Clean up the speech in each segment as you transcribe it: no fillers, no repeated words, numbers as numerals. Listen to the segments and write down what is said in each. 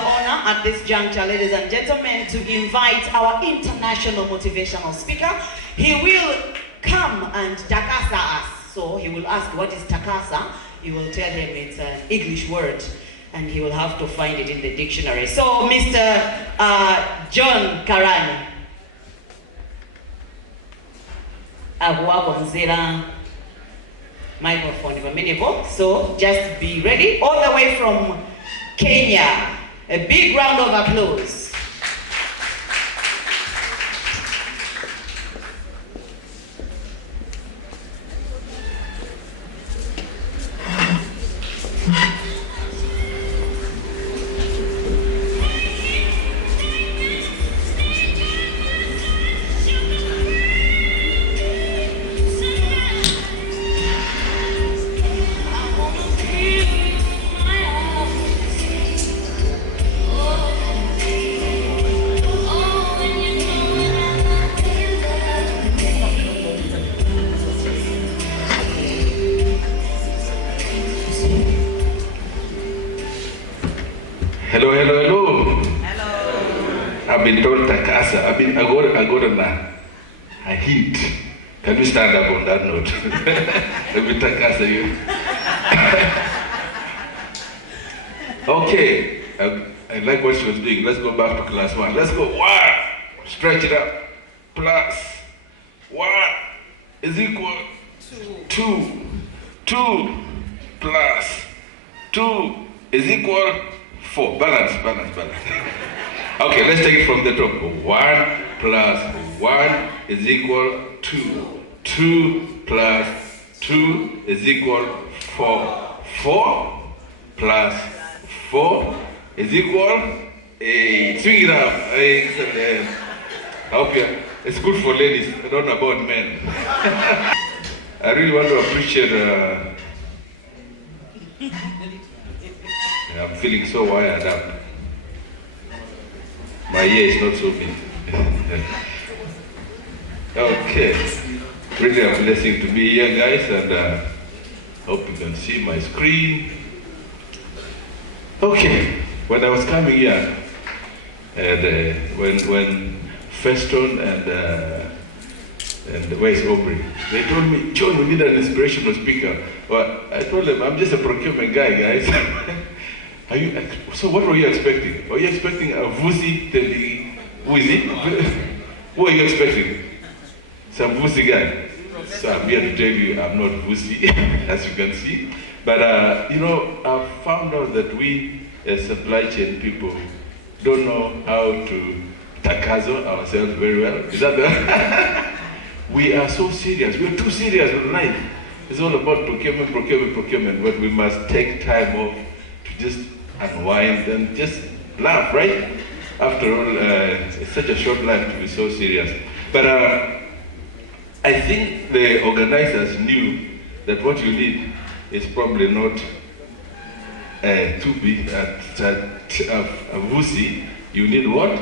honor at this juncture, ladies and gentlemen, to invite our international motivational speaker. He will come and takasa us. So he will ask, what is takasa? You will tell him it's an English word, and he will have to find it in the dictionary. So, Mr. John Karani. Microphone, so just be ready. All the way from Kenya. A big round of applause. Hello. I've been told takasa. I got a hint. Can you stand up on that note? I've been takasa you. Okay. I like what she was doing. Let's go back to class 1. Let's go. 1. Stretch it up. Plus 1 is equal to 2 plus 2 is equal 4. Balance. Okay, let's take it from the top. 1 plus 1 is equal 2. 2 plus 2 is equal 4. 4 plus 4 is equal 8. Swing it up. Excellent. I hope it's good for ladies. I don't know about men. I really want to appreciate. I'm feeling so wired up. My ear is not so big. Okay. Really a blessing to be here, guys, and hope you can see my screen. Okay. When I was coming here, and when Feston and where's Aubrey? They told me, John, we need an inspirational speaker. Well, I told them, I'm just a procurement guy, guys. So what were you expecting? Were you expecting a Vusi telling, who is it? Who are you expecting? Some Vusi guy. So I'm here to tell you I'm not Vusi, as you can see. But, I found out that we as supply chain people don't know how to takazo ourselves very well. Is that the... We are so serious. We are too serious with life. It's all about procurement, but we must take time off to just unwind and just laugh, right? After all, it's such a short life to be so serious. But I think the organizers knew that what you need is probably not to be a Vusi. You need what?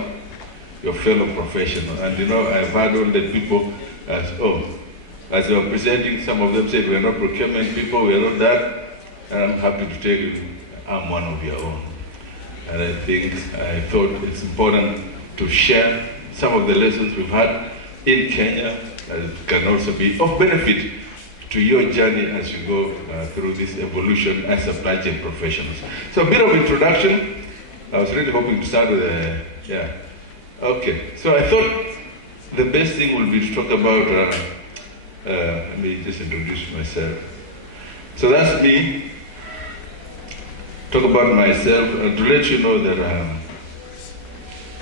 Your fellow professional. And I've heard all the people as they were presenting, some of them said, we're not procurement people, we're not that. And I'm happy to tell you, I'm one of your own. And I thought it's important to share some of the lessons we've had in Kenya that can also be of benefit to your journey as you go through this evolution as supply chain professionals. So a bit of introduction. I was really hoping to start with Okay, so I thought the best thing would be to talk about, let me just introduce myself. So that's me. Talk about myself to let you know that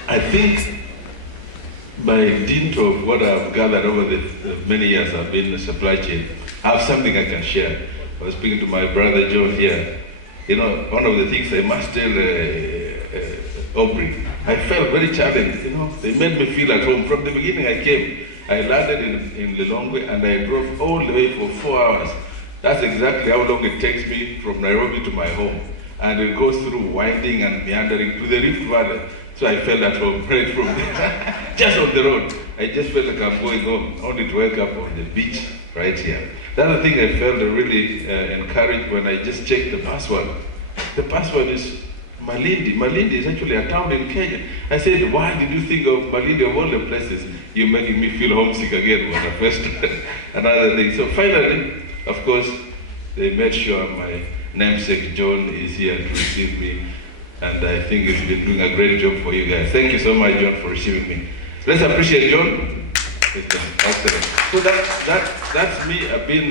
I think by dint of what I've gathered over the many years I've been in the supply chain, I have something I can share. I was speaking to my brother John here. One of the things I must tell Aubrey, I felt very challenged. They made me feel at home. From the beginning I came, I landed in Lilongwe and I drove all the way for 4 hours. That's exactly how long it takes me from Nairobi to my home. And it goes through winding and meandering to the Rift Valley. So I felt at home right from there, just on the road. I just felt like I'm going home, only to wake up on the beach right here. The other thing I felt really encouraged when I just checked the password. The password is Malindi is actually a town in Kenya. I said, why did you think of Malindi of all the places? You're making me feel homesick again was the first another thing. So finally, of course, they made sure my namesake John is here to receive me. And I think he's been doing a great job for you guys. Thank you so much, John, for receiving me. Let's appreciate John. Excellent. So that's me. I've been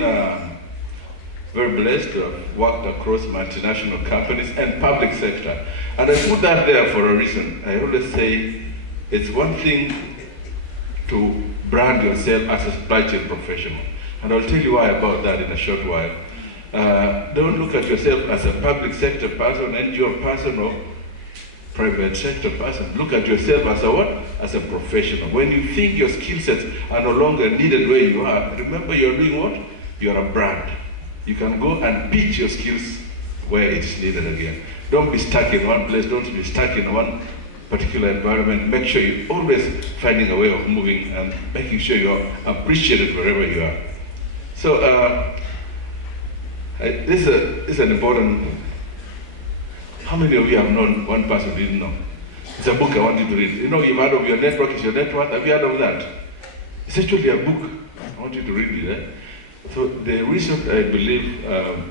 very blessed to have worked across multinational companies and public sector. And I put that there for a reason. I always say it's one thing to brand yourself as a supply chain professional. And I'll tell you why about that in a short while. Don't look at yourself as a public sector person, NGO person, or private sector person. Look at yourself as a what? As a professional. When you think your skill sets are no longer needed where you are, remember you're doing what? You're a brand. You can go and pitch your skills where it's needed again. Don't be stuck in one place. Don't be stuck in one particular environment. Make sure you're always finding a way of moving and making sure you're appreciated wherever you are. So this is an important. How many of you have known one person who didn't know? It's a book I want you to read. You know, you've heard of Your Network is Your Net Worth. Have you heard of that? It's actually a book. I want you to read it. Eh? So the reason I believe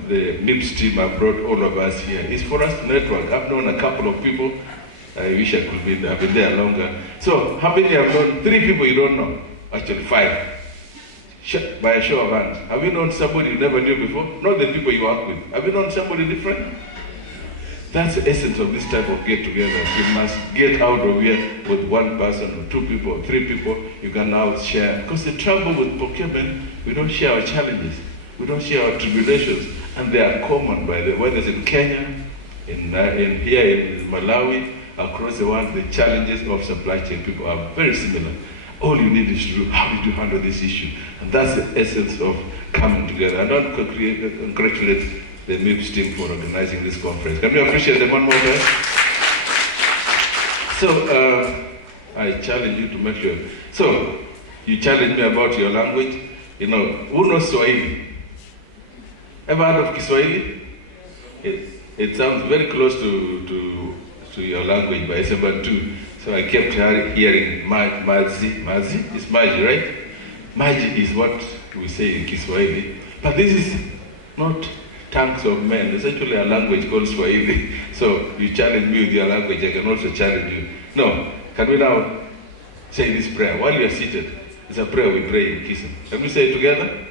the NIPS team have brought all of us here is for us to network. I've known a couple of people. I wish I could be there. I've been there longer. So how many have known? 3 people you don't know. Actually 5. By a show of hands. Have you known somebody you never knew before? Not the people you work with. Have you known somebody different? That's the essence of this type of get-togethers. You must get out of here with 1 person or 2 people or 3 people. You can now share. Because the trouble with procurement, we don't share our challenges. We don't share our tribulations. And they are common, by the way. Whether it's in Kenya, here in Malawi, across the world, the challenges of supply chain people are very similar. All you need is to do, how did you handle this issue? And that's the essence of coming together. And I congratulate the MIPS team for organizing this conference. Can we appreciate them one more time? So, I challenge you to make sure. So, you challenge me about your language. You know, who knows Swahili? Ever heard of Kiswahili? It sounds very close to your language, but it's about 2. So I kept hearing Mazi. Mazi is Maji, right? Maji is what we say in Kiswahili. But this is not tongues of men. There's actually a language called Swahili. So you challenge me with your language, I can also challenge you. No, can we now say this prayer while you're seated? It's a prayer we pray in Kissing. Can we say it together?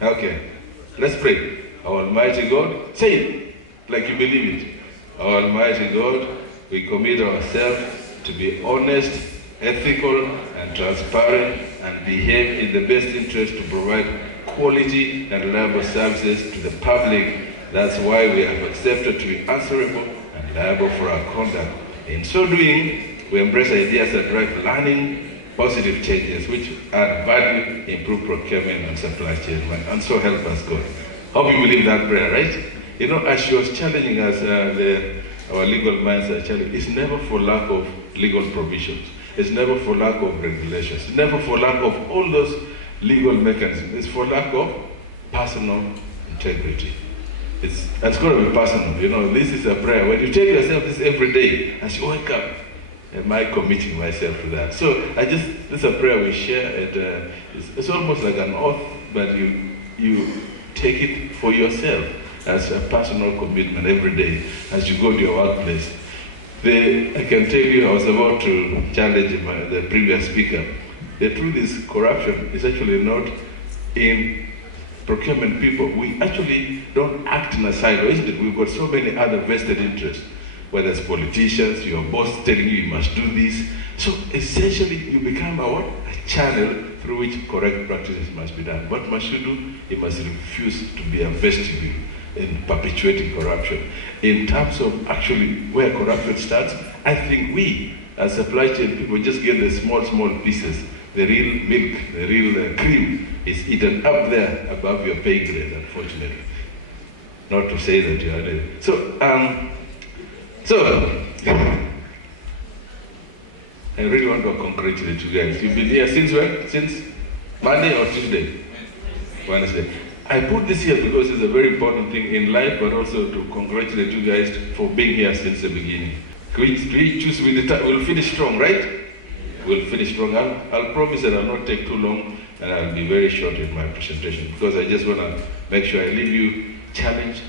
Okay. Let's pray. Our Almighty God, say it like you believe it. Our Almighty God, we commit ourselves to be honest, ethical, and transparent, and behave in the best interest to provide quality and reliable services to the public. That's why we have accepted to be answerable and liable for our conduct. In so doing, we embrace ideas that drive learning, positive changes which add value, improve procurement and supply chain, and so help us God. Hope you believe that prayer, right? You know, as she was challenging us, our legal minds are challenging. It's never for lack of legal provisions. It's never for lack of regulations. It's never for lack of all those legal mechanisms. It's for lack of personal integrity. It's got to be personal. You know, this is a prayer. When you tell yourself this every day, as you wake up, am I committing myself to that? So this is a prayer we share. It's almost like an oath, but you take it for yourself as a personal commitment every day as you go to your workplace. I can tell you, I was about to challenge the previous speaker. The truth is, corruption is actually not in procurement people. We actually don't act in a silo, isn't it? We've got so many other vested interests, whether it's politicians, your boss telling you you must do this. So essentially, you become a channel through which correct practices must be done. What must you do? You must refuse to be a vestibule in perpetuating corruption. In terms of actually where corruption starts, I think we, as supply chain people, just get the small pieces. The real milk, the real cream is eaten up there above your pay grade, unfortunately. Not to say that you are there. So, I really want to congratulate you guys. You've been here since when? Since Monday or Tuesday? Wednesday. I put this here because it's a very important thing in life, but also to congratulate you guys for being here since the beginning. We choose with the time. We'll finish strong, right? We'll finish strong. I'll promise that I'll not take too long, and I'll be very short in my presentation because I just want to make sure I leave you challenged,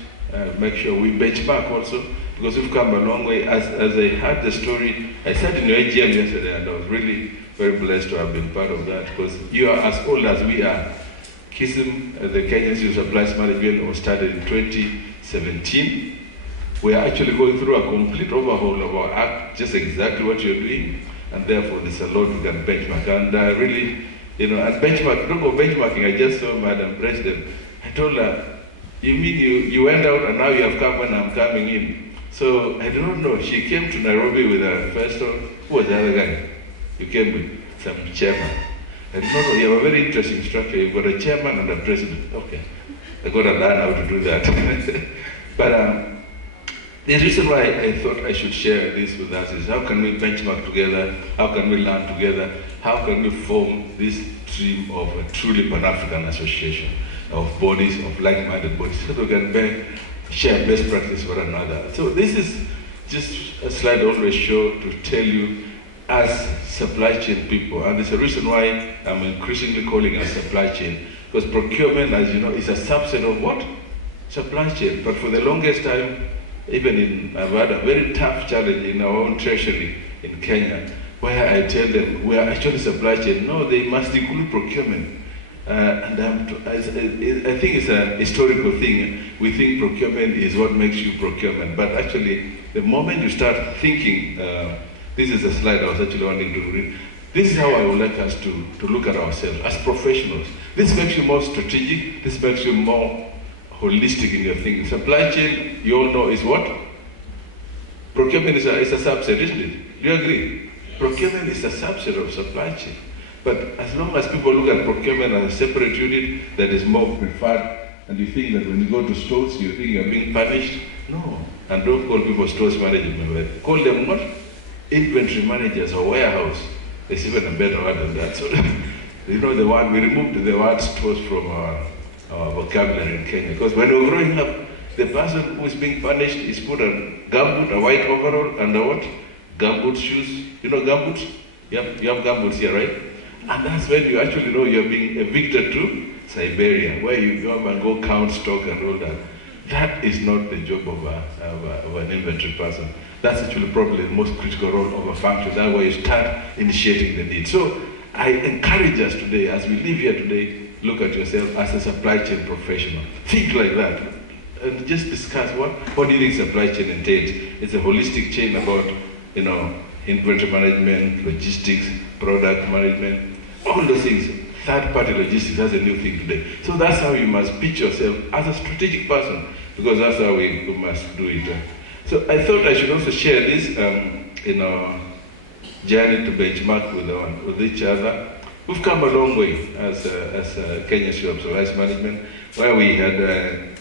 make sure we benchmark also, because we've come a long way. As I heard the story, I sat in your AGM yesterday, and I was really very blessed to have been part of that, because you are as old as we are. KISM, the Kenya Institute of Supplies Management, was started in 2017. We are actually going through a complete overhaul of our act, just exactly what you're doing, and therefore there's a lot we can benchmark. And really, and benchmark, don't go benchmarking. I just saw Madam President. I told her, you mean you went out and now you have come when I'm coming in? So I don't know. She came to Nairobi with her first one. Who was the other guy? You came with some chairman. I don't know. You have a very interesting structure. You've got a chairman and a president. Okay. I got to learn how to do that. But the reason why I thought I should share this with us is how can we benchmark together? How can we learn together? How can we form this dream of a truly Pan-African association of bodies, of like-minded bodies, so that we can share best practice for another. So this is just a slide I always show to tell you as supply chain people, and there's a reason why I'm increasingly calling us supply chain, because procurement, as you know, is a subset of what? Supply chain. But for the longest time, I've had a very tough challenge in our own treasury in Kenya, where I tell them, we are actually supply chain. No, they must include procurement. And I think it's a historical thing. We think procurement is what makes you procurement. But actually, the moment you start thinking, this is a slide I was actually wanting to read. This is how I would like us to look at ourselves as professionals. This makes you more strategic. This makes you more holistic in your thinking. Supply chain, you all know, is what? Procurement is a subset, isn't it? Do you agree? Procurement is a subset of supply chain. But as long as people look at procurement as a separate unit that is more preferred, and you think that when you go to stores, you think you're being punished, no. And don't call people stores management. Call them what? Inventory managers or warehouse. There's even a better word than that. So, the word, we removed the word stores from our vocabulary in Kenya. Because when we were growing up, the person who is being punished is put a gumboot, a white overall, and a what? Gumboot shoes. You know gumboots? You have gumboots here, right? And that's when you actually know you're being evicted to Siberia, where you go and go count stock and all that. That is not the job of an inventory person. That's actually probably the most critical role of a function. That's where you start initiating the need. So I encourage us today, as we live here today, look at yourself as a supply chain professional. Think like that. And just discuss what do you think supply chain entails. It's a holistic chain about, inventory management, logistics, product management, all those things. Third-party logistics, that's a new thing today. So that's how you must pitch yourself as a strategic person, because that's how we must do it. So I thought I should also share this in our journey to benchmark with each other. We've come a long way as Kenya Institute of Supplies Management, where we had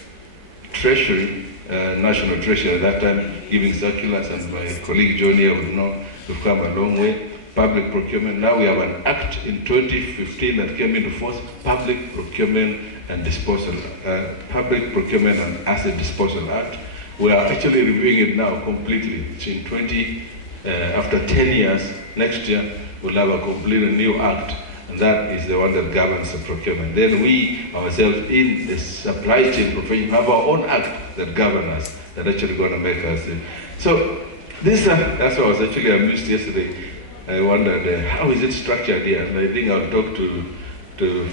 treasury, national treasury at that time, giving circulars, and my colleague John here would know we've come a long way. Public procurement, now we have an act in 2015 that came into force, Public Procurement and Disposal, Public Procurement and Asset Disposal Act. We are actually reviewing it now completely. So in after 10 years, next year, we'll have a completely new act, and that is the one that governs the procurement. Then we ourselves in the supply chain profession have our own act that governs us, that actually going to make us. So that's why I was actually amused yesterday. I wondered how is it structured here, and I think I'll talk to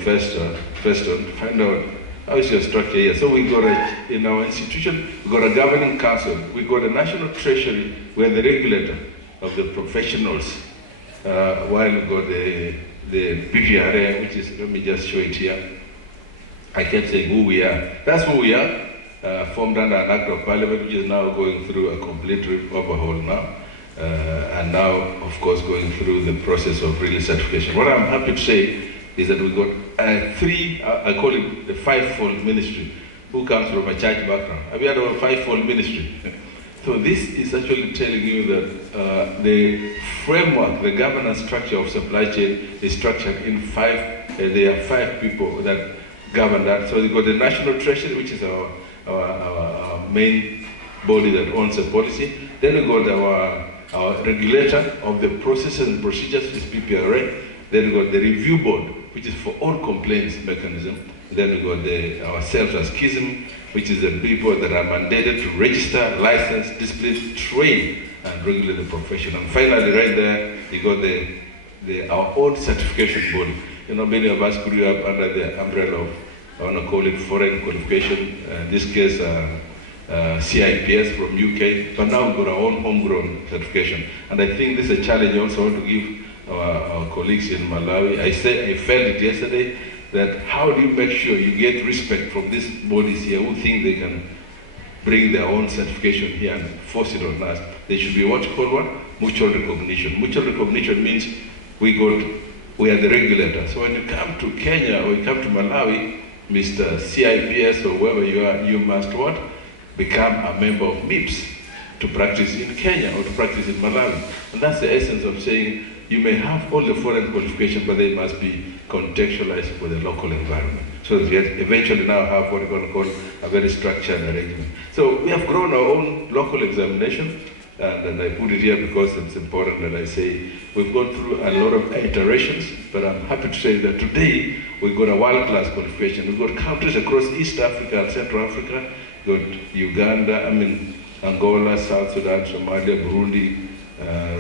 Feston to find out how is your structure here. So we got in our institution, we got a governing council, we got a national treasury, we're the regulator of the professionals, while we got the PVRA, which is, let me just show it here. I kept saying who we are. That's who we are, formed under an act of parliament, which is now going through a complete overhaul now. And now, of course, going through the process of real certification. What I'm happy to say is that we got three, I call it the fivefold ministry, who comes from a church background. Have you heard of a fivefold ministry? So this is actually telling you that the framework, the governance structure of supply chain is structured in there are 5 people that govern that. So we've got the National Treasury, which is our main body that owns the policy. Then we've got our regulator of the processes and procedures, which is PPRA. Then we've got the review board, which is for all complaints mechanism. Then we've got ourselves as Schism, which is the people that are mandated to register, license, discipline, train, and regulate the profession. And finally, right there, you got our own certification body. You know, many of us grew up under the umbrella of, I want to call it foreign qualification, in this case, CIPS from UK, but now we've got our own homegrown certification. And I think this is a challenge I also want to give our colleagues in Malawi. I felt it yesterday, that how do you make sure you get respect from these bodies here who think they can bring their own certification here and force it on us? There should be what you call what? Mutual recognition. Mutual recognition means we are the regulator. So when you come to Kenya or you come to Malawi, Mr. CIPS or wherever you are, you must what? Become a member of MIPS to practice in Kenya or to practice in Malawi. And that's the essence of saying you may have all the foreign qualifications, but they must be contextualized for the local environment. So that we eventually now have what we're going to call a very structured arrangement. So we have grown our own local examination, and I put it here because it's important that I say we've gone through a lot of iterations, but I'm happy to say that today we've got a world-class qualification. We've got countries across East Africa and Central Africa, we've got Uganda, Angola, South Sudan, Somalia, Burundi,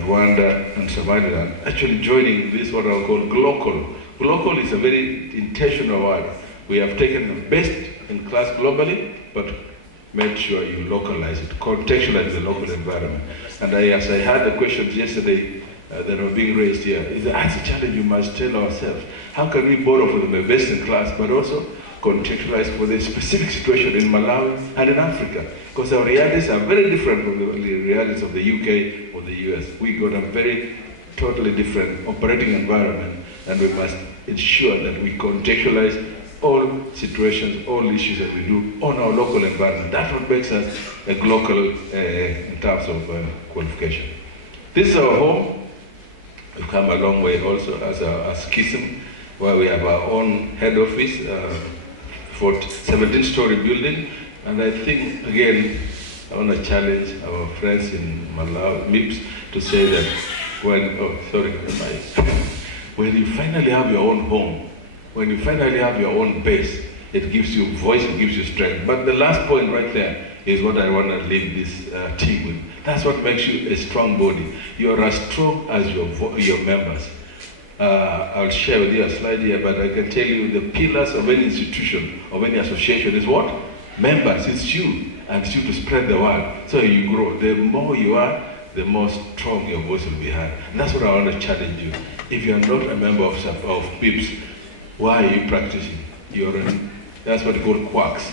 Rwanda, and Somaliland actually joining this what I'll call GLOCAL. GLOCAL is a very intentional word. We have taken the best in class globally, but made sure you localize it, contextualize the local environment. And as I had the questions yesterday that were being raised here, that's a challenge you must tell ourselves. How can we borrow from the best in class, but also contextualize for the specific situation in Malawi and in Africa? Because our realities are very different from the realities of the UK or the US. We got a very totally different operating environment, and we must ensure that we contextualize all situations, all issues that we do on our local environment. That's what makes us a global in terms of qualification. This is our home. We've come a long way also as Schism, where we have our own head office, for 17-story building. And I think, again, I want to challenge our friends in Malawi, MIPS, to say that when you finally have your own home, when you finally have your own base, it gives you voice, it gives you strength. But the last point right there is what I want to leave this team with. That's what makes you a strong body. You're as strong as your members. I'll share with you a slide here, but I can tell you the pillars of any institution, of any association is what? Members, it's you, and it's you to spread the word. So you grow. The more you are, the more strong your voice will be heard. And that's what I want to challenge you. If you're not a member of PIPS, why are you practicing? That's what they call quacks.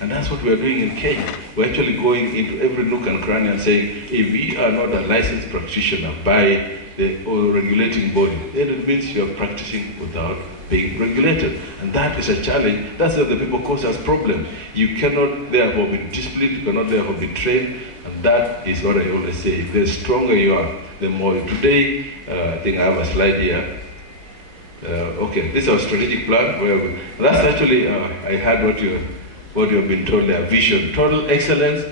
And that's what we're doing in Kenya. We're actually going into every nook and cranny and saying, if you are not a licensed practitioner by the regulating body, then it means you're practicing without being regulated. And that is a challenge. That's what the people cause us problem. You cannot therefore be disciplined, you cannot therefore be trained, and that is what I always say. The stronger you are, the more. Today, I think I have a slide here. Okay, this is our strategic plan. That's actually, I had what you have been told there, vision, total excellence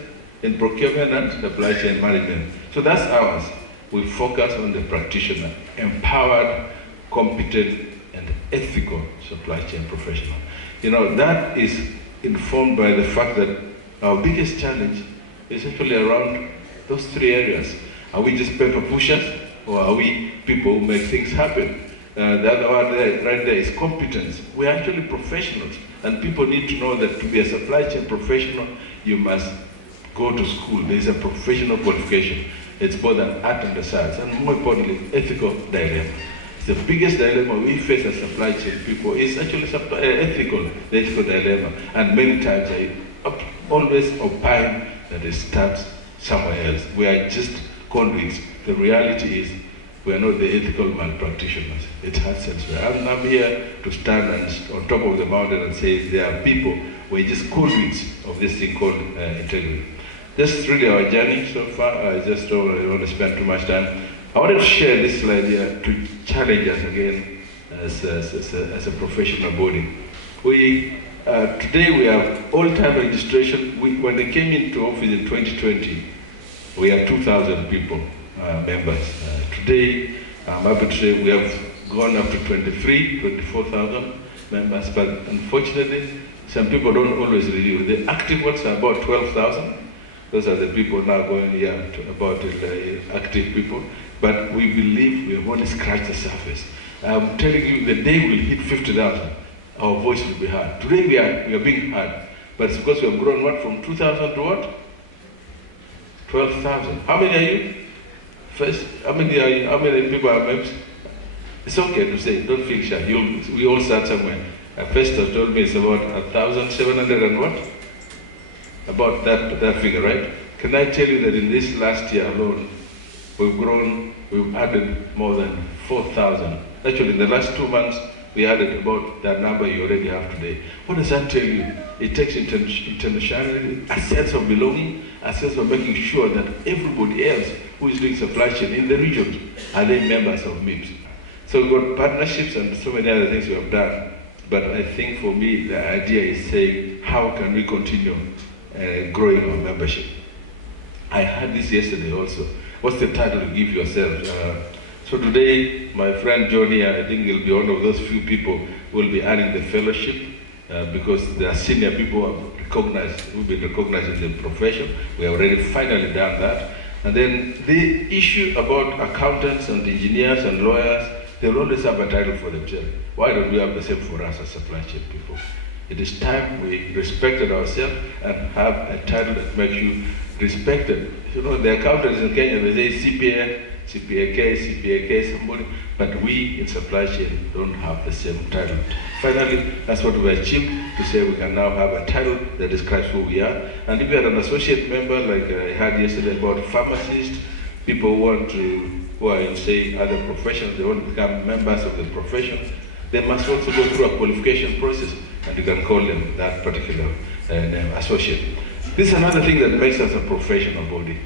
in procurement and supply chain management. So that's ours. We focus on the practitioner, empowered, competent, and ethical supply chain professional. You know, that is informed by the fact that our biggest challenge is actually around those three areas. Are we just paper pushers, or are we people who make things happen? The other one right there is competence. We're actually professionals, and people need to know that to be a supply chain professional, you must go to school. There's a professional qualification. It's both an art and a science, and more importantly, ethical dilemma. The biggest dilemma we face as supply chain people is actually the ethical dilemma. And many times I always opine that it starts somewhere else. We are just conduits. The reality is we are not the ethical malpractitioners. It has elsewhere. I'm here to stand on top of the mountain and say there are people, we're just conduits of this thing called integrity. This is really our journey so far. I just don't want to spend too much time. I wanted to share this slide here to challenge us again as a professional body. Today we have all-time registration. When they came into office in 2020, we had 2,000 people, members. Today, I'm happy to say we have gone up to 24,000 members, but unfortunately, some people don't always renew. The active ones are about 12,000. Those are the people now going here to about active people. But we believe we have only scratched the surface. I'm telling you, the day we'll hit 50,000, our voice will be heard. Today we are being heard, but it's because we have grown what, from 2,000 to what? 12,000. How many are you? First, how many are you? How many people are members? It's okay to say, don't feel shy. We all start somewhere. Festus told me it's about 1,700 and what? About that figure, right? Can I tell you that in this last year alone, we've added more than 4,000. Actually, in the last 2 months, we added about that number you already have today. What does that tell you? It takes internationality, a sense of belonging, a sense of making sure that everybody else who is doing supply chain in the region are they members of MIPS. So we've got partnerships and so many other things we have done. But I think for me, the idea is saying, how can we continue growing our membership? I had this yesterday also. What's the title you give yourself? So today, my friend Johnny, I think he'll be one of those few people who will be earning the fellowship because there are senior people who've been recognized in the profession. We have already finally done that. And then the issue about accountants and engineers and lawyers, they'll always have a title for themselves. Why don't we have the same for us as supply chain people? It is time we respected ourselves and have a title that makes you respected. You know, the accountants in Kenya, they say CPA, CPAK, somebody, but we in supply chain don't have the same title. Finally, that's what we achieved, to say we can now have a title that describes who we are. And if you are an associate member, like I had yesterday about pharmacists, people who are in, say, other professions, they want to become members of the profession, they must also go through a qualification process, and you can call them that particular name, associate. This is another thing that makes us a professional body.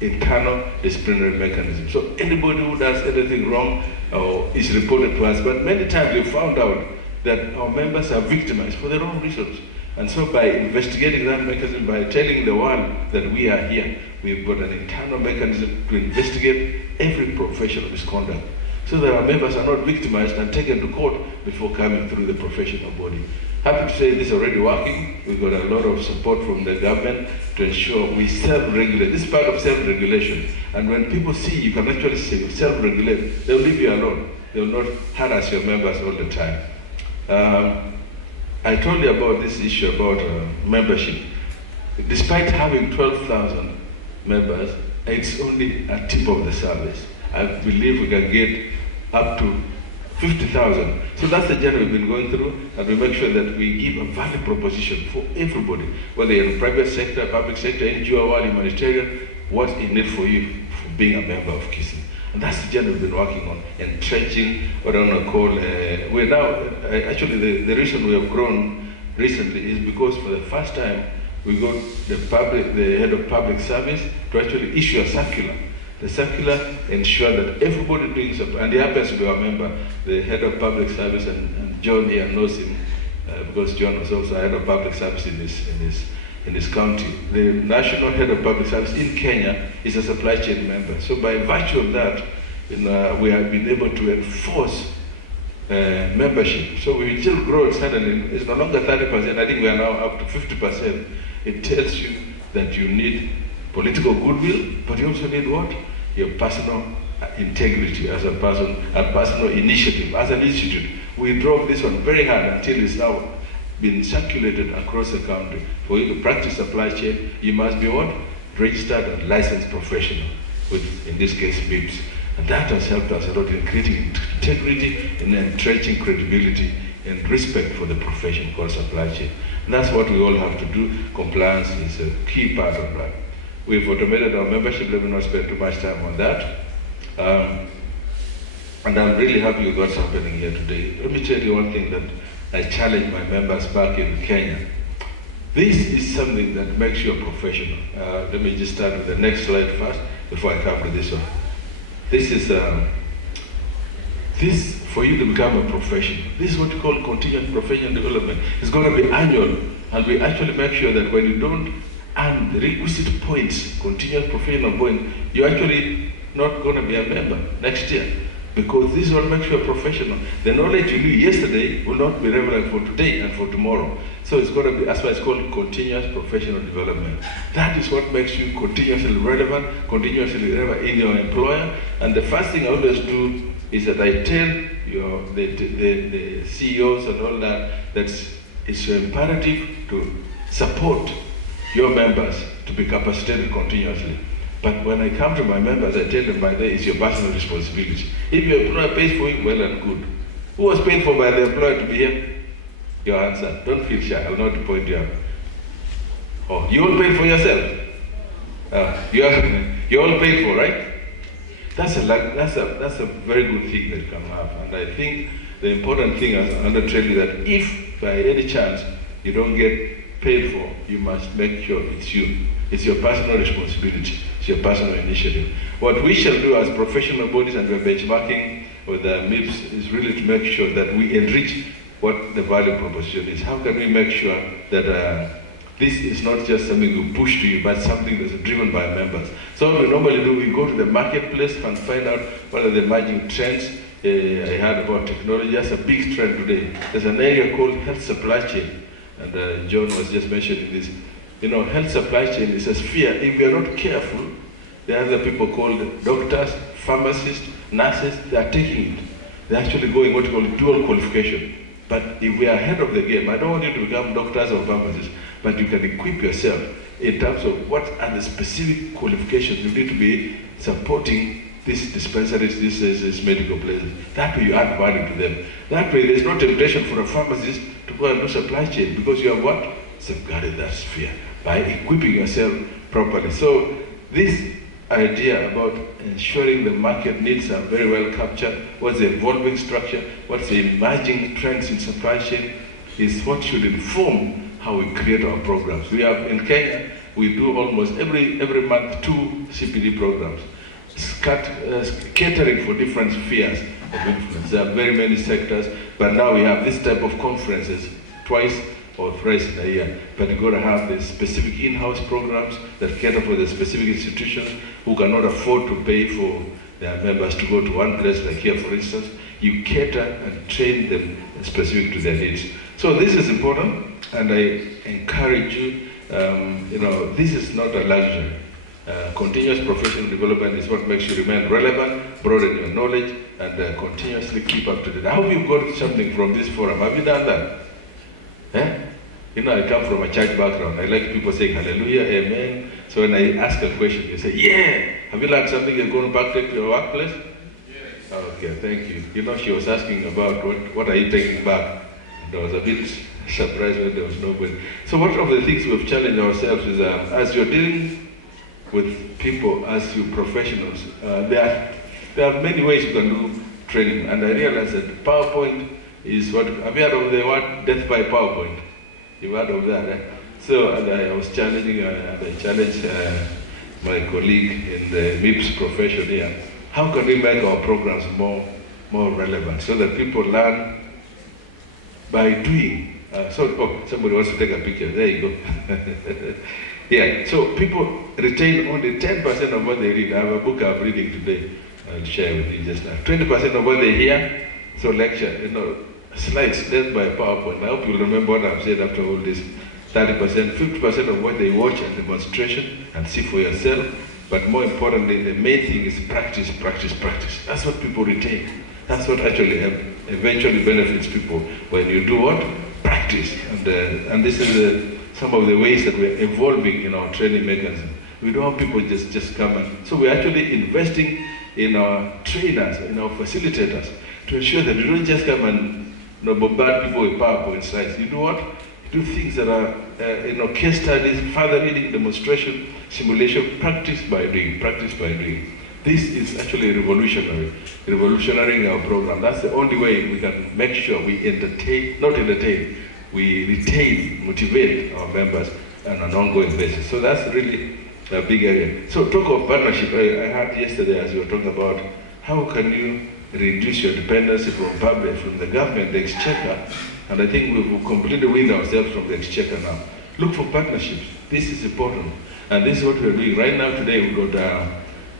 Internal disciplinary mechanism. So anybody who does anything wrong is reported to us, but many times we found out that our members are victimized for their own reasons. And so by investigating that mechanism, by telling the world that we are here, we've got an internal mechanism to investigate every professional misconduct, so that our members are not victimized and taken to court before coming through the professional body. Happy to say this is already working. We've got a lot of support from the government to ensure we self-regulate. This is part of self-regulation. And when people see you can actually self-regulate, they'll leave you alone. They will not harass your members all the time. I told you about this issue about membership. Despite having 12,000 members, it's only a tip of the service. I believe we can get up to 50,000. So that's the journey we've been going through, and we make sure that we give a value proposition for everybody, whether you're in the private sector, public sector, NGO, or humanitarian, what's in it for you for being a member of KISI. And that's the journey we've been working on, entrenching what I want to call, we're now, actually the reason we have grown recently is because for the first time, we got the head of public service to actually issue a circular. The circular ensures that everybody doing something, and he happens to be our member, the head of public service, and John here knows him, because John was also head of public service in this county. The national head of public service in Kenya is a supply chain member. So by virtue of that, we have been able to enforce membership. So we still grow suddenly. It's no longer 30%, I think we are now up to 50%. It tells you that you need political goodwill, but you also need what? Your personal integrity as a person, a personal initiative, as an institute. We drove this one very hard until it's now been circulated across the country. For you to practice supply chain, you must be what? Registered and licensed professional, with, in this case, MIPS. And that has helped us a lot in creating integrity and entrenching credibility and respect for the profession called supply chain. And that's what we all have to do. Compliance is a key part of that. We've automated our membership. Let me not spend too much time on that. And I'm really happy with what's happening here today. Let me tell you one thing that I challenge my members back in Kenya. This is something that makes you a professional. Let me just start with the next slide first before I come to this one. This is this for you to become a professional. This is what we call continuous professional development. It's going to be annual, and we actually make sure that when you don't earn the requisite points, continuous professional points, you're actually not going to be a member next year. Because this is what makes you a professional. The knowledge you knew yesterday will not be relevant for today and for tomorrow. So it's going to be, that's why it's called continuous professional development. That is what makes you continuously relevant in your employer. And the first thing I always do is that I tell the CEOs and all that it's imperative to support your members to be capacitated continuously. But when I come to my members, I tell them by then it's your personal responsibility. If your employer pays for you, well and good. Who was paid for by the employer to be here? Your answer. Don't feel shy. I'll not point you out. Oh, you all paid for yourself. You're all paid for, right? That's a very good thing that can happen. And I think the important thing as under training that if by any chance you don't get paid for, you must make sure it's you. It's your personal responsibility. It's your personal initiative. What we shall do as professional bodies, and we're benchmarking with the MIPS, is really to make sure that we enrich what the value proposition is. How can we make sure that this is not just something we push to you, but something that's driven by members? So what we normally do, we go to the marketplace and find out what are the emerging trends. I heard about technology. That's a big trend today. There's an area called health supply chain, and John was just mentioning this. You know, health supply chain is a sphere. If we are not careful, there are other people called doctors, pharmacists, nurses. They are taking it. They're actually going what you call dual qualification. But if we are ahead of the game, I don't want you to become doctors or pharmacists, but you can equip yourself in terms of what are the specific qualifications you need to be supporting these dispensaries, these medical places. That way you add value to them. That way there's no temptation for a pharmacist to go and do supply chain, because you have what? Safeguarded that sphere by equipping yourself properly. So this idea about ensuring the market needs are very well captured, what's the evolving structure, what's the emerging trends in supply chain, is what should inform how we create our programs. We have in Kenya, we do almost every month 2 CPD programs, catering for different spheres of influence. There are very many sectors, but now we have this type of conferences twice or thrice in a year. But you've got to have the specific in-house programs that cater for the specific institutions who cannot afford to pay for their members to go to one place, like here for instance. You cater and train them specific to their needs. So this is important, and I encourage you, this is not a luxury. Continuous professional development is what makes you remain relevant, broaden your knowledge, and continuously keep up to date. I hope you've got something from this forum. Have you done that? Eh? You know, I come from a church background. I like people saying hallelujah, amen. So when I ask a question, you say, yeah. Have you learned something you're going back to your workplace? Yes. Okay, thank you. You know, she was asking about what are you taking back? And I was a bit surprised when there was nobody. So one of the things we've challenged ourselves is as you're dealing with people, as you professionals, there are many ways you can do training. And I realized that PowerPoint is what, have you heard of the word death by PowerPoint? You've heard of that, eh? So I was challenging, and I challenged my colleague in the MIPS profession here. How can we make our programs more relevant so that people learn by doing? Somebody wants to take a picture. There you go. Yeah, so people retain only 10% of what they read. I have a book I'm reading today. I'll share with you just now. 20% of what they hear. So lecture, slides, death by PowerPoint. I hope you'll remember what I've said after all this. 30%, 50% of what they watch and demonstration and see for yourself. But more importantly, the main thing is practice, practice, practice. That's what people retain. That's what actually eventually benefits people. When you do what? Practice. And this is some of the ways that we're evolving in our training mechanism. We don't want people just come and... So we're actually investing in our trainers, in our facilitators, to ensure that you don't just come and bombard people with PowerPoint slides. You do what? You do things that are, case studies, further reading, demonstration, simulation, practice by doing, practice by doing. This is actually revolutionary our program. That's the only way we can make sure we we retain, motivate our members on an ongoing basis. So that's really a big area. So talk of partnership, I heard yesterday as you were talking about how can you reduce your dependency from the government, the exchequer, and I think we've completely weaned ourselves from the exchequer now. Look for partnerships. This is important, and this is what we're doing right now. Today we got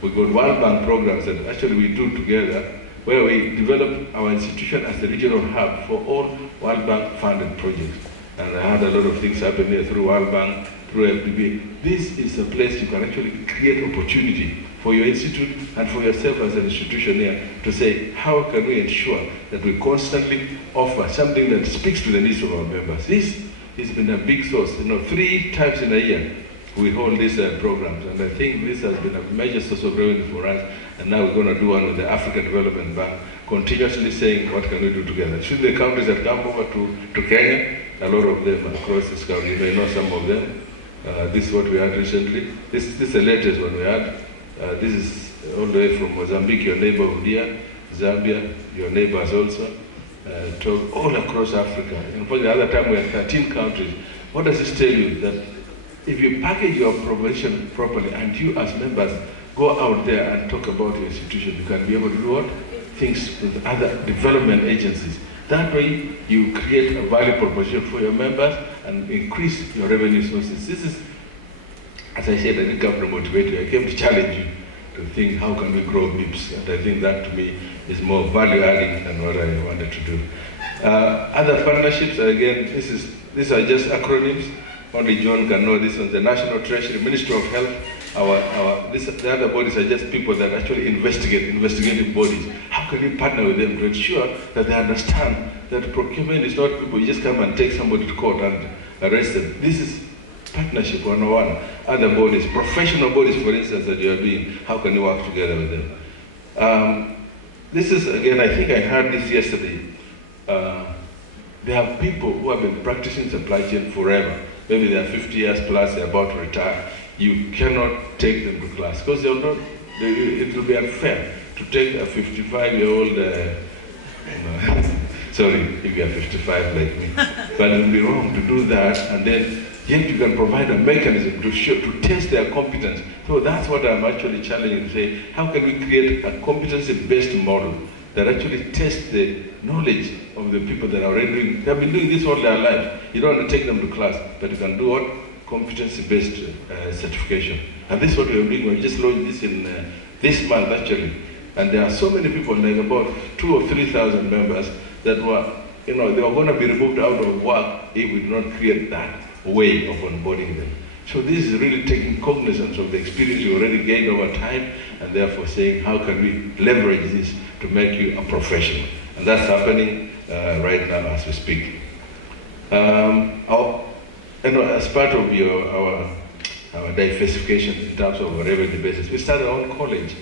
World Bank programs that actually we do together, where we develop our institution as the regional hub for all World Bank funded projects. And I had a lot of things happen here through World Bank, through FDB. This is a place you can actually create opportunity for your institute and for yourself as an institution here to say, how can we ensure that we constantly offer something that speaks to the needs of our members? This has been a big source. 3 times in a year we hold these programs, and I think this has been a major source of revenue for us. And now we're going to do one with the African Development Bank, continuously saying, what can we do together? Should the countries that come over to Kenya, a lot of them across this country, you may know some of them. This is what we had recently. This is the latest one we had. This is all the way from Mozambique, your neighbor India, Zambia, your neighbors also, all across Africa. In fact, the other time we had 13 countries. What does this tell you? That if you package your promotion properly and you as members go out there and talk about your institution, you can be able to do what? Things with other development agencies. That way you create a value proposition for your members and increase your revenue sources. This is, as I said, I didn't come to motivate you. I came to challenge you to think, how can we grow MIPS? And I think that to me is more value adding than what I wanted to do. Other partnerships, again, these are just acronyms. Only John can know this one. The National Treasury, Ministry of Health. The other bodies are just people that actually investigative bodies. How can we partner with them to ensure that they understand that procurement is not people you just come and take somebody to court and arrest them. This is partnership 101. Other bodies, professional bodies, for instance, that you are doing, how can you work together with them? This is, again, I think I heard this yesterday. There are people who have been practicing supply chain forever. Maybe they are 50 years plus, they're about to retire. You cannot take them to class because it will be unfair to take a 55-year-old, sorry if you are 55 like me, but it will be wrong to do that, and then yet you can provide a mechanism to test their competence. So that's what I'm actually challenging to say, how can we create a competency-based model that actually tests the knowledge of the people that are already doing, they have been doing this all their life. You don't want to take them to class, but you can do what? Competency-based certification. And this is what we are doing. We just launched this in this month actually. And there are so many people, like about 2,000 or 3,000 members that were, they were going to be removed out of work if we did not create that way of onboarding them. So this is really taking cognizance of the experience you already gained over time, and therefore saying, how can we leverage this to make you a professional? And that's happening right now as we speak. As part of our diversification in terms of our revenue basis, we started our own college.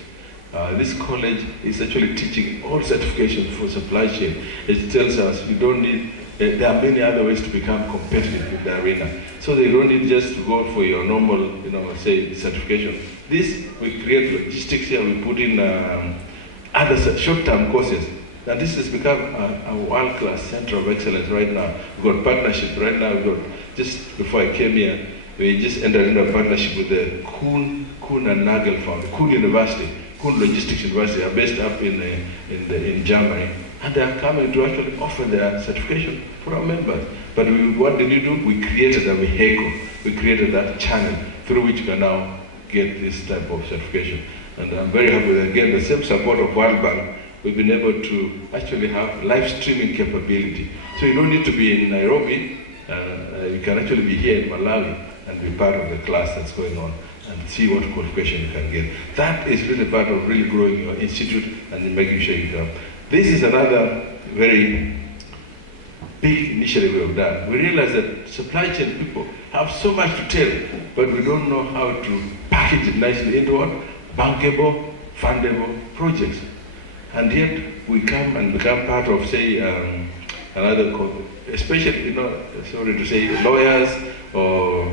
This college is actually teaching all certifications for supply chain. It tells us you don't need, there are many other ways to become competitive in the arena. So they don't need just to go for your normal, say, certification. This, we create logistics here, we put in other short-term courses. And this has become a world-class center of excellence right now. We've got partnerships right now. We've got, just before I came here, we just entered into a partnership with the Kuhn and Nagel Foundation, Kuhn University, Kuhn Logistics University, are based up in Germany. And they are coming to actually offer their certification for our members. But what did we do? We created a vehicle. We created that channel through which you can now get this type of certification. And I'm very happy with, again, the same support of World Bank. We've been able to actually have live streaming capability. So you don't need to be in Nairobi. You can actually be here in Malawi and be part of the class that's going on and see what qualification you can get. That is really part of really growing your institute and making sure you come. This is another very big initiative we have done. We realize that supply chain people have so much to tell, but we don't know how to package it nicely into what? Bankable, fundable projects. And yet we come and become part of, say, another, especially, sorry to say, lawyers or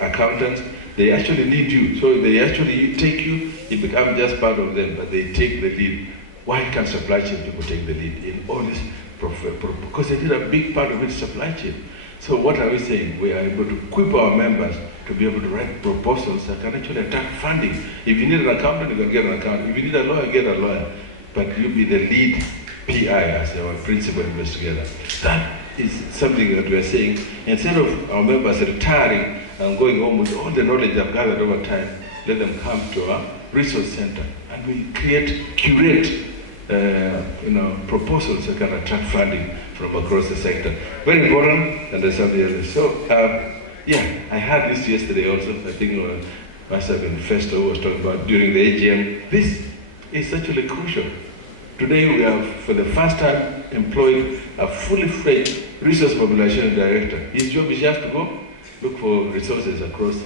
accountants, they actually need you. So they actually take you become just part of them, but they take the lead. Why can't supply chain people take the lead in all this? Because they did a big part of it, supply chain. So what are we saying? We are able to equip our members to be able to write proposals that can actually attract funding. If you need an accountant, you can get an accountant. If you need a lawyer, get a lawyer. but you be the lead PI as our principal investigator. That is something that we are saying. Instead of our members retiring and going home with all the knowledge they've gathered over time, let them come to our resource center, and we curate proposals that can attract funding from across the sector. Very important, and there's something else. So, I had this yesterday also. I think must have been Festo was talking about during the AGM. This is actually crucial. Today we have, for the first time, employed a fully fledged resource mobilization director. His job is just to go look for resources across,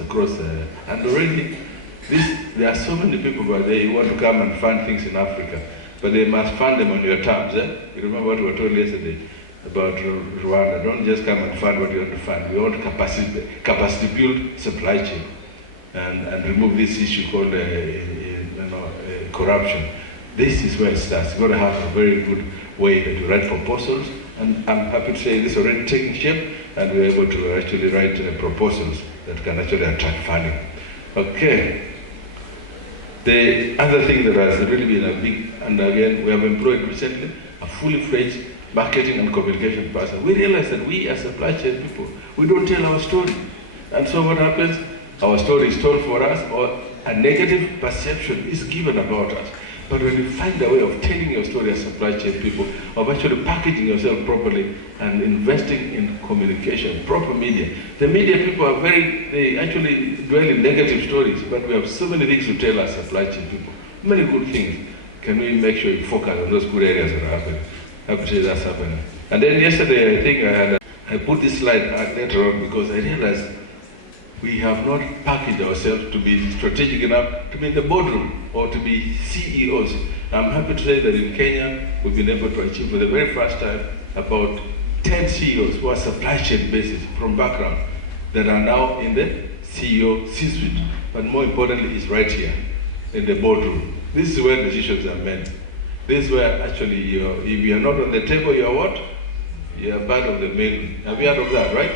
and already there are so many people out there who want to come and fund things in Africa, but they must fund them on your terms. You remember what we were told yesterday about Rwanda? Don't just come and fund what you want to fund. We want to capacity build supply chain and remove this issue called corruption. This is where it starts. You've got to have a very good way that you write proposals, and I'm happy to say this is already taking shape, and we're able to actually write proposals that can actually attract funding. Okay. The other thing that has really been a big, and again, we have employed recently a fully fledged marketing and communication person. We realize that we as supply chain people, we don't tell our story. And so what happens? Our story is told for us, or a negative perception is given about us. But when you find a way of telling your story as supply chain people, of actually packaging yourself properly and investing in communication, proper media. The media people are they actually dwell in negative stories, but we have so many things to tell as supply chain people. Many good things. Can we make sure you focus on those good areas that are happening? I have to say that's happening. And then yesterday, I think I put this slide later on because I realized we have not packaged ourselves to be strategic enough to be in the boardroom or to be CEOs. I'm happy to say that in Kenya, we've been able to achieve for the very first time about 10 CEOs who are supply chain basis from background that are now in the CEO C-suite. But more importantly, is right here in the boardroom. This is where decisions are made. This is where actually, if you're not on the table, you're what? You're part of the main. Have you heard of that, right?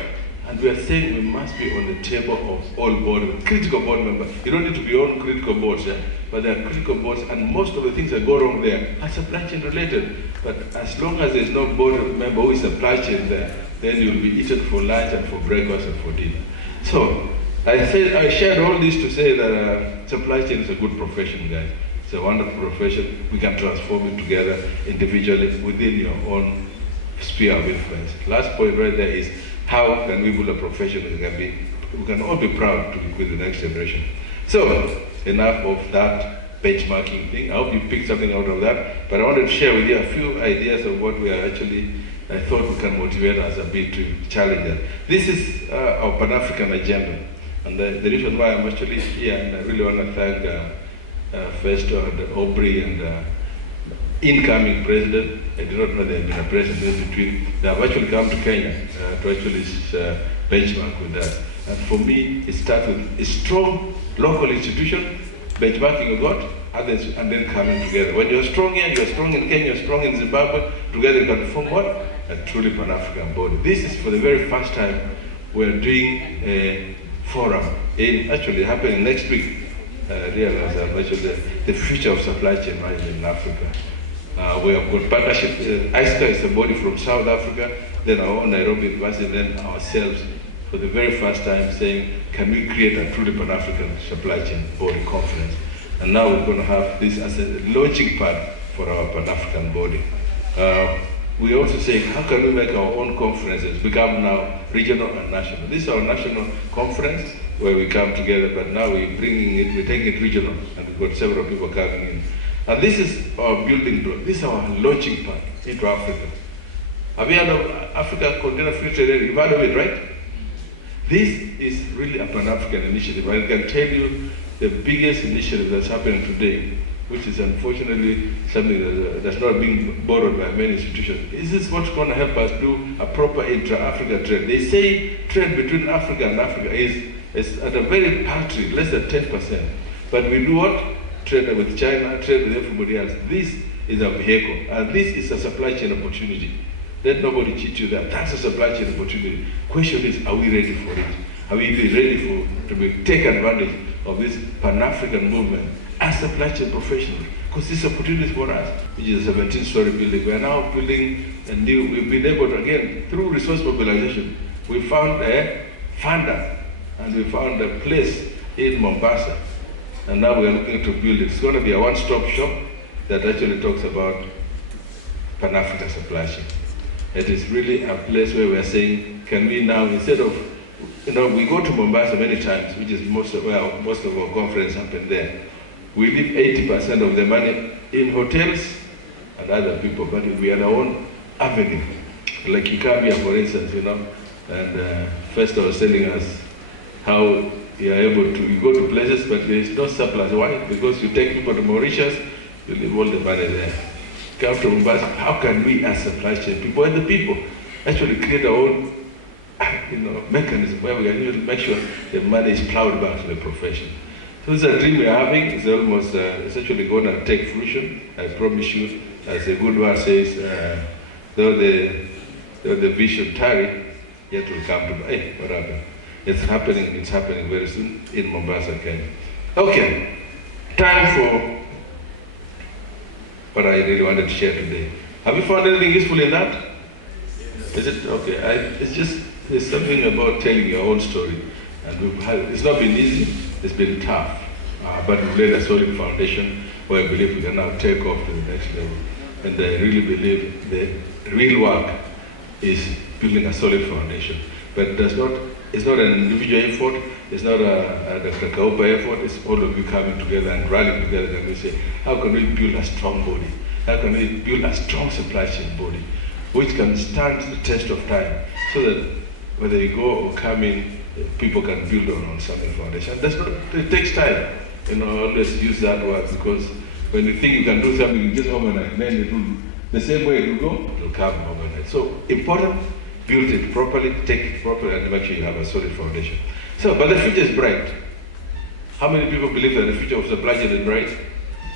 And we are saying we must be on the table of all critical board members. You don't need to be on critical boards, but there are critical boards, and most of the things that go wrong there are supply chain related. But as long as there's no board member who is supply chain there, then you'll be eaten for lunch and for breakfast and for dinner. So I shared all this to say that supply chain is a good profession, guys. It's a wonderful profession. We can transform it together individually within your own sphere of influence. Last point right there is, how can we build a profession that we can all be proud to be with the next generation? So, enough of that benchmarking thing. I hope you picked something out of that. But I wanted to share with you a few ideas of what we are actually, I thought we can motivate us a bit to challenge that. This is our Pan-African agenda. And the reason why I'm actually here, and I really want to thank Festo and Aubrey and incoming president. I do not know there has been a president in between. They have actually come to Kenya to actually benchmark with that. And for me, it starts with a strong local institution, benchmarking with what? Others, and then coming together. When you're strong here, you're strong in Kenya, you're strong in Zimbabwe, together you can form what? A truly Pan-African body. This is for the very first time we're doing a forum, actually happening next week. Realize that actually the future of supply chain management in Africa. We have got partnership. ISCA is a body from South Africa, then our own Nairobi University, then ourselves, for the very first time saying, can we create a truly Pan-African supply chain body conference? And now we're going to have this as a launching pad for our Pan-African body. We also say, how can we make our own conferences become now regional and national? This is our national conference where we come together, but now we're taking it regional, and we've got several people coming in. And this is our building block. This is our launching pad into Africa. Have you heard of Africa Container Free Trade Area? You've heard of it, right? This is really a Pan-African initiative. I can tell you the biggest initiative that's happening today, which is unfortunately something that's not being borrowed by many institutions. This is what's going to help us do a proper intra-Africa trade. They say trade between Africa and Africa is at a very paltry, less than 10%. But we do what? Trade with China, trade with everybody else. This is a vehicle, and this is a supply chain opportunity. Let nobody cheat you there. That's a supply chain opportunity. Question is, are we ready for it? Are we ready to take advantage of this Pan-African movement as supply chain professionals? because this is opportunity for us, which is a 17-story building. We are now building a new, we've been able to, again, through resource mobilization, we found a funder, and we found a place in Mombasa, and now we are looking to build it. It's going to be a one-stop shop that actually talks about Pan-African supply chain. It is really a place where we are saying, can we now, instead of, we go to Mombasa many times, which is most of our conference happen there. We leave 80% of the money in hotels and other people, but we are our own avenue. Like you come here, for instance, and first I was telling us how you are able to, you go to places, but there is no surplus. Why? Because you take people to Mauritius, you leave all the money there. Come to Mombasa, how can we as supply chain people and the people actually create our own mechanism where we can able to make sure the money is plowed back to the profession. So this is a dream we are having. It's almost, it's actually going to take fruition. I promise you, as a good word says, though the vision tarry, yet will come to, hey, what happened? It's happening very soon in Mombasa, Kenya. Okay, time for what I really wanted to share today. Have you found anything useful in that? Is it okay? It's just, there's something about telling your own story, and it's not been easy. It's been tough, but we've laid a solid foundation where I believe we can now take off to the next level. And I really believe the real work is building a solid foundation. But it's not an individual effort, it's not a Dr. Kaupa effort, it's all of you coming together and rallying together and we say, how can we build a strong body? How can we build a strong supply chain body, which can stand the test of time, so that whether you go or come in, people can build on solid foundation. It takes time. I always use that word, because when you think you can do something, you just overnight, then it will, the same way it will go, it will come overnight. So important, build it properly, take it properly, and make sure you have a solid foundation. So, but the future is bright. How many people believe that the future of supply chain is bright?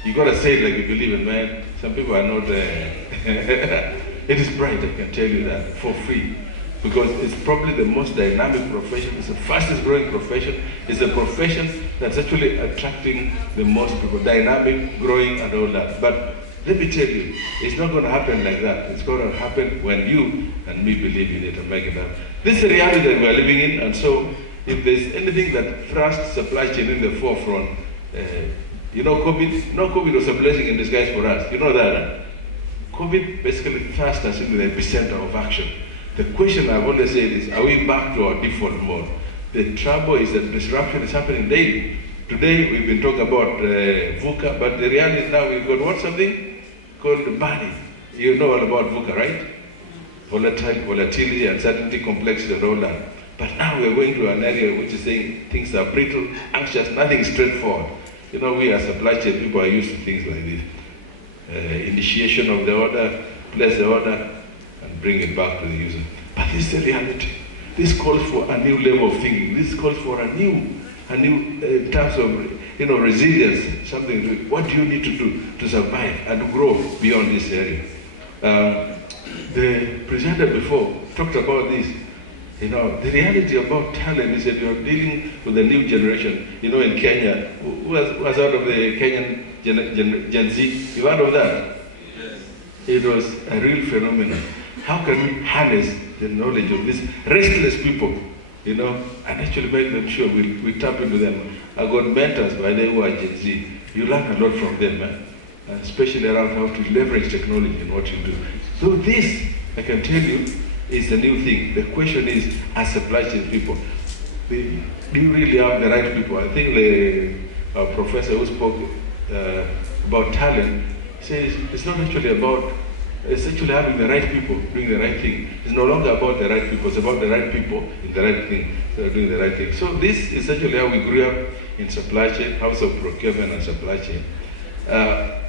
You got to say it like you believe it, man. Some people are not there. It is bright, I can tell you that, for free. Because it's probably the most dynamic profession, it's the fastest growing profession, it's a profession that's actually attracting the most people, dynamic, growing and all that. But let me tell you, it's not going to happen like that. It's going to happen when you and me believe in it and make it happen. This is the reality that we are living in, and so if there's anything that thrusts supply chain in the forefront, COVID was a blessing in disguise for us. You know that, huh? COVID basically thrust us into the epicenter of action. The question I've always said is, are we back to our default mode? The trouble is that disruption is happening daily. Today we've been talking about VUCA, but the reality is now we've got something called money. You know all about VUCA, right? Volatility, uncertainty, complexity, and all that. But now we're going to an area which is saying things are brittle, anxious, nothing is straightforward. We as supply chain people are used to things like this. Initiation of the order, place the order, and bring it back to the user. But this is the reality. This calls for a new level of thinking. This calls for a new in terms of resilience. Something. What do you need to do to survive and grow beyond this area? The presenter before talked about this. The reality about talent is that you're dealing with a new generation. In Kenya, who was out of the Kenyan Gen Z? You heard of that? Yes. It was a real phenomenon. How can we harness the knowledge of these restless people, and actually make them sure we tap into them? I got mentors by the who are Gen Z. You learn a lot from them, man. Especially around how to leverage technology in what you do. So this, I can tell you, is a new thing. The question is, as supply chain people, do you really have the right people? I think the professor who spoke about talent says it's not actually about, it's actually having the right people doing the right thing. It's no longer about the right people, it's about the right people in the right thing, so doing the right thing. So this is actually how we grew up in supply chain, house of procurement and supply chain.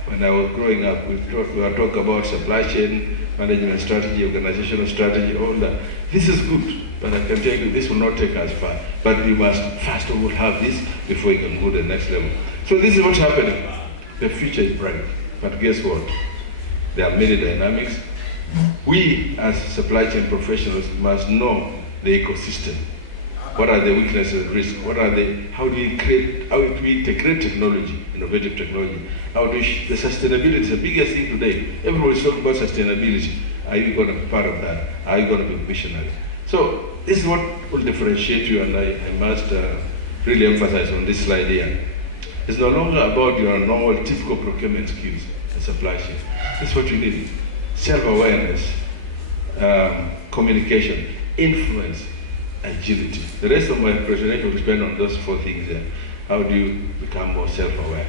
When I was growing up, we were talking about supply chain, management strategy, organizational strategy, all that. This is good, but I can tell you this will not take us far. But we must first of all have this before we can go to the next level. So this is what's happening. The future is bright, but guess what? There are many dynamics. We as supply chain professionals must know the ecosystem. What are the weaknesses and risks? How do we integrate technology, innovative technology? The sustainability is the biggest thing today. Everybody's talking about sustainability. Are you going to be part of that? Are you going to be a missionary? So this is what will differentiate you, and I must really emphasize on this slide here. It's no longer about your normal, typical procurement skills and supply chain. This is what you need. Self-awareness, communication, influence, agility. The rest of my presentation will spend on those 4 things there. How do you become more self-aware?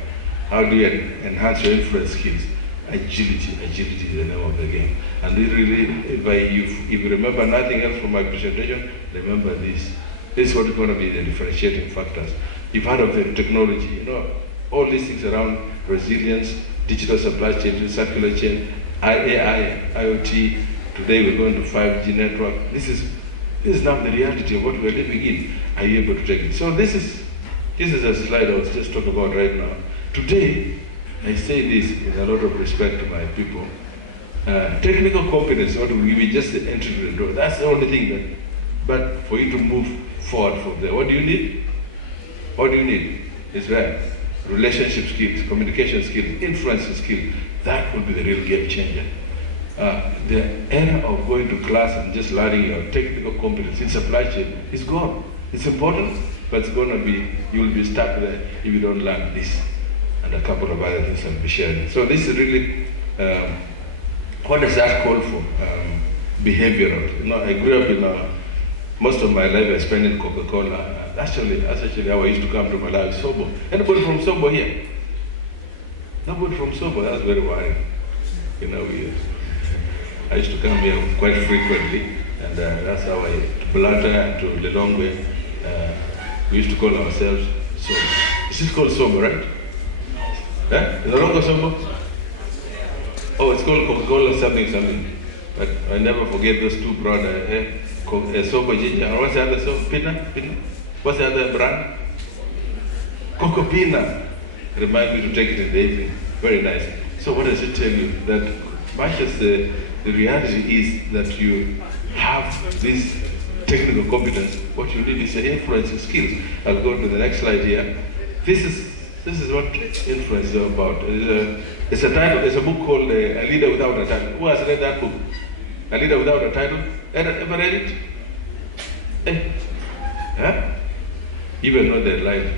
How do you enhance your influence skills? Agility is the name of the game. And if you remember nothing else from my presentation, remember this. This is what is going to be the differentiating factors. You've heard of the technology, all these things around resilience, digital supply chain, circular chain, AI, IoT. Today we're going to 5G network. This is now the reality of what we're living in. Are you able to take it? So this is a slide I was just talking about right now. Today, I say this with a lot of respect to my people. Technical competence, what will give you just the entry to the door. That's the only thing but for you to move forward from there, what do you need? What do you need? Is where? Relationship skills, communication skills, influence skills. That will be the real game changer. The era of going to class and just learning your technical competence in supply chain is gone. It's important, but it's going to be, you'll be stuck there if you don't learn this. And a couple of other things I'll be sharing. So this is really, what does that call for? Behavioral. I grew up in, most of my life I spent in Coca-Cola. That's actually how I used to come to my life, Sobo. Anybody from Sobo here? Nobody from Sobo, that's very worrying. I used to come here quite frequently, and that's how to Blata and to Lilongwe, we used to call ourselves Sobo. Is it called Sobo, right? Is it longer Sobo? Oh, it's called Coca-Cola something. But I never forget those 2 brothers, Sobo Ginger. And what's the other Sobo? Pina? What's the other brand? Coco Pina. Remind me to take it in the evening. Very nice. So what does it tell you? That much as the reality is that you have this technical competence, what you need is the influence skills. I'll go to the next slide here. This is what influence is about. It's a title. There's a book called A Leader Without a Title. Who has read that book? A Leader Without a Title? Ever read it? Huh? Even know that line.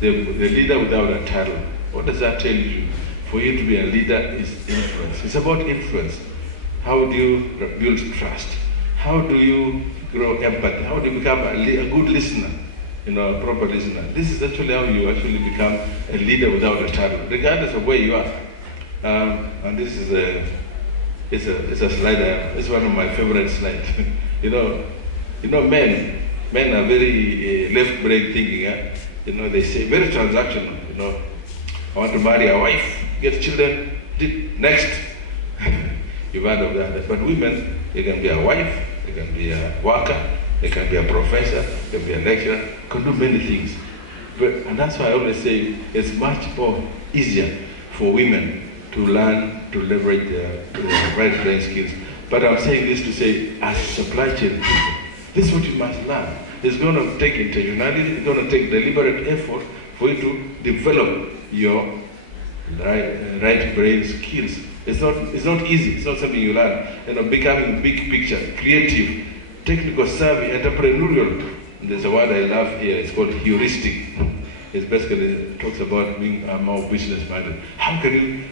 The leader without a title. What does that tell you? For you to be a leader is influence. It's about influence. How do you build trust? How do you grow empathy? How do you become a good listener? A proper listener. This is actually how you actually become a leader without a title, regardless of where you are. And this is it's a slide. It's one of my favorite slides. Men are very left-brain thinking. They say very transactional. I want to marry a wife, get children, next. You've heard of that. But women, they can be a wife, they can be a worker, they can be a professor, they can be a lecturer, can do many things. And that's why I always say it's much more easier for women to learn to leverage their right brain skills. But I'm saying this to say, as supply chain people, this is what you must learn. It's going to take intentionality, it's going to take deliberate effort for you to develop your right brain skills. It's not easy, it's not something you learn. Becoming big picture, creative, technical savvy, entrepreneurial. There's a word I love here, it's called heuristic. It basically talks about being more business minded. How can you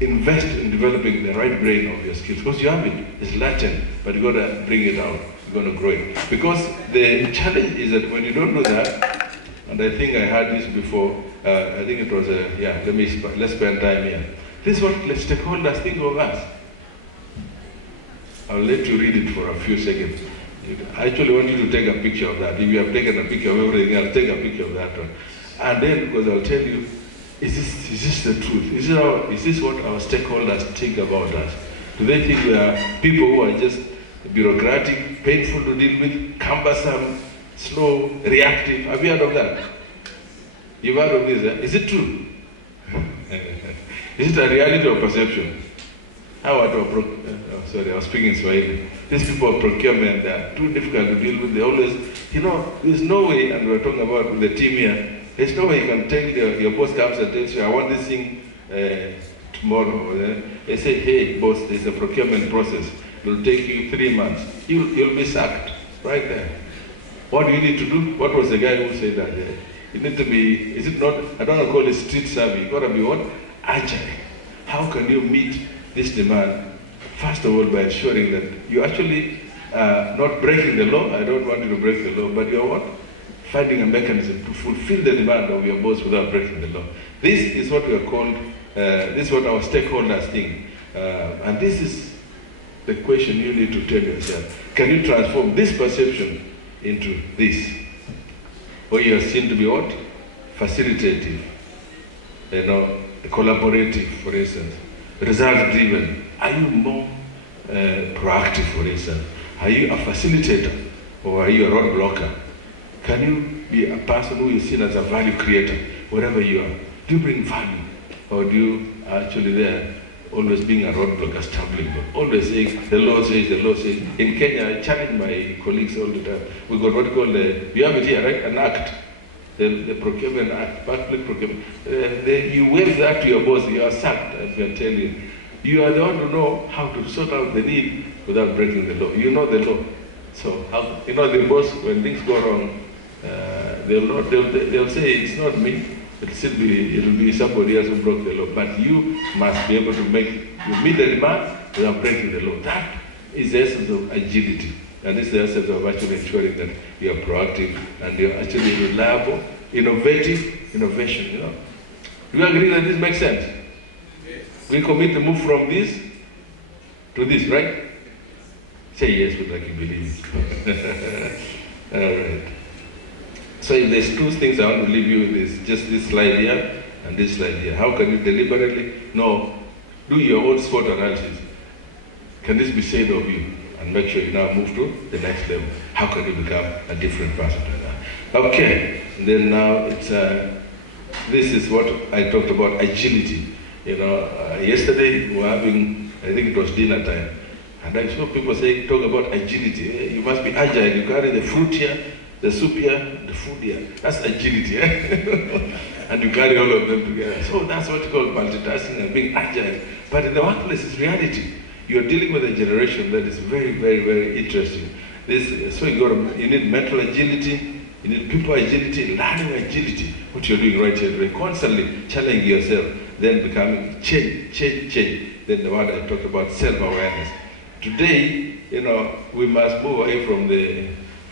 invest in developing the right brain of your skills? Because you have it, it's latent, but you got to bring it out. You're going to grow it. Because the challenge is that when you don't do that, and I think I heard this before, I think it was let's spend time here. This is what stakeholders think of us. I'll let you read it for a few seconds. I actually want you to take a picture of that. If you have taken a picture of everything, I'll take a picture of that one. And then, because I'll tell you, is this the truth? Is this what our stakeholders think about us? Do they think we are people who are just bureaucratic, painful to deal with, cumbersome, slow, reactive? Have you heard of that? You've heard of this, eh? Is it true? Is it a reality or perception? How sorry, I was speaking in Swahili. These people of procurement, they are too difficult to deal with. They always, there's no way, and we're talking about with the team here, there's no way you can tell your boss comes and tells you, I want this thing tomorrow. They say, hey, boss, there's a procurement process. It will take you 3 months. You'll be sacked right there. What do you need to do? What was the guy who said that? You need to be, is it not, I don't want to call it street savvy. You got to be what? Agile. How can you meet this demand? First of all, by ensuring that you actually not breaking the law. I don't want you to break the law, but you're what? Finding a mechanism to fulfill the demand of your boss without breaking the law. This is what we are called, this is what our stakeholders think. And this is the question you need to tell yourself. Can you transform this perception into this? Or you are seen to be what? Facilitative, collaborative, for instance, result-driven. Are you more proactive, for instance? Are you a facilitator or are you a roadblocker? Can you be a person who is seen as a value creator, wherever you are? Do you bring value? Or do you actually there always being a roadblock, a stumbling block? Always saying, the law says, the law says. In Kenya, I challenge my colleagues all the time. We got what you call you have it here, right? An act. The procurement act, public procurement. You wave that to your boss, you are sacked, as we are telling you. You are the one who know how to sort out the need without breaking the law. You know the law. So, the boss, when things go wrong, they'll say, it's not me. It'll be somebody else who broke the law. But you must be able to meet the demand without breaking the law. That is the essence of agility. And this is the essence of actually ensuring that you are proactive and you're actually reliable, innovative, innovation, Do you agree that this makes sense? Yes. We commit to move from this to this, right? Say yes with like you believe it. All right. So if there's two things I want to leave you with is just this slide here and this slide here. How can you deliberately do your own SWOT analysis? Can this be said of you? And make sure you now move to the next level. How can you become a different person? Okay, then now it's this is what I talked about, agility. Yesterday we were having, I think it was dinner time, and I saw people talk about agility. You must be agile. You carry the fruit here, the soup here, the food here. That's agility, and you carry all of them together. So that's what you call multitasking and being agile. But in the workplace, it's reality. You're dealing with a generation that is very, very, very interesting. So you need mental agility, you need people agility, learning agility, what you're doing right here, constantly challenging yourself, then becoming change. Then the word I talked about, self-awareness. Today, we must move away from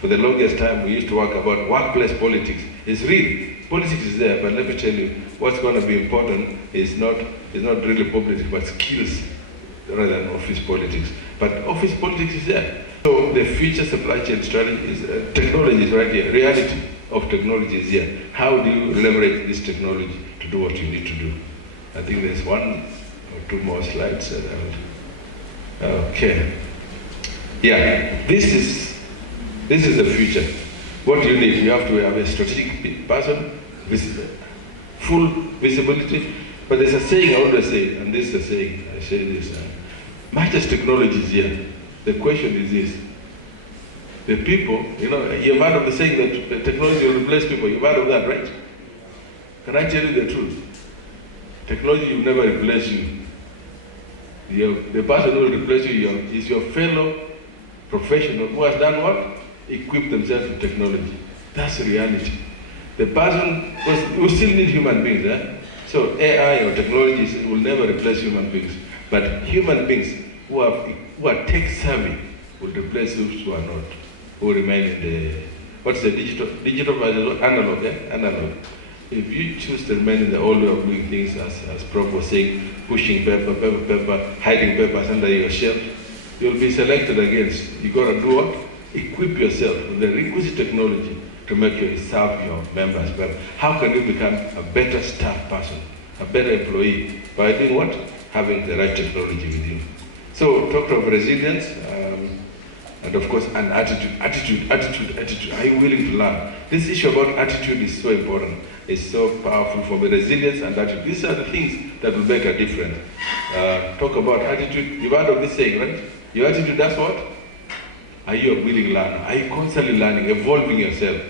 for the longest time we used to talk about workplace politics. It's real. Politics is there, but let me tell you, what's going to be important is not really politics, but skills, rather than office politics. But office politics is there. So the future supply chain strategy is technology is right here. Reality of technology is here. How do you leverage this technology to do what you need to do? I think there's one or two more slides. Okay. Yeah, this is the future. What do you need? You have to have a strategic person, full visibility. But there's a saying I always say, and this is a saying, I say this, much as technology is here, the question is this. The people, you've heard of the saying that technology will replace people. You've heard of that, right? Can I tell you the truth? Technology will never replace you. The person who will replace you is your fellow professional who has done what? Equipped themselves with technology. That's the reality. The person, we still need human beings, So AI or technologies will never replace human beings. But human beings who are tech savvy will replace those who are not, who remain in the, what's the digital versus analog, analog. If you choose to remain in the old way of doing things, as Prof was saying, pushing paper, hiding papers under your shelf, you'll be selected against. You got to do what? Equip yourself with the requisite technology to make you serve your members better. How can you become a better staff person, a better employee? By doing what? Having the right technology with you. So talk of resilience, and of course an attitude. Are you willing to learn? This issue about attitude is so important. It's so powerful for me. Resilience and attitude. These are the things that will make a difference. talk about attitude. You've heard of this saying, right? Your attitude, that's what? Are you a willing learner? Are you constantly learning, evolving yourself?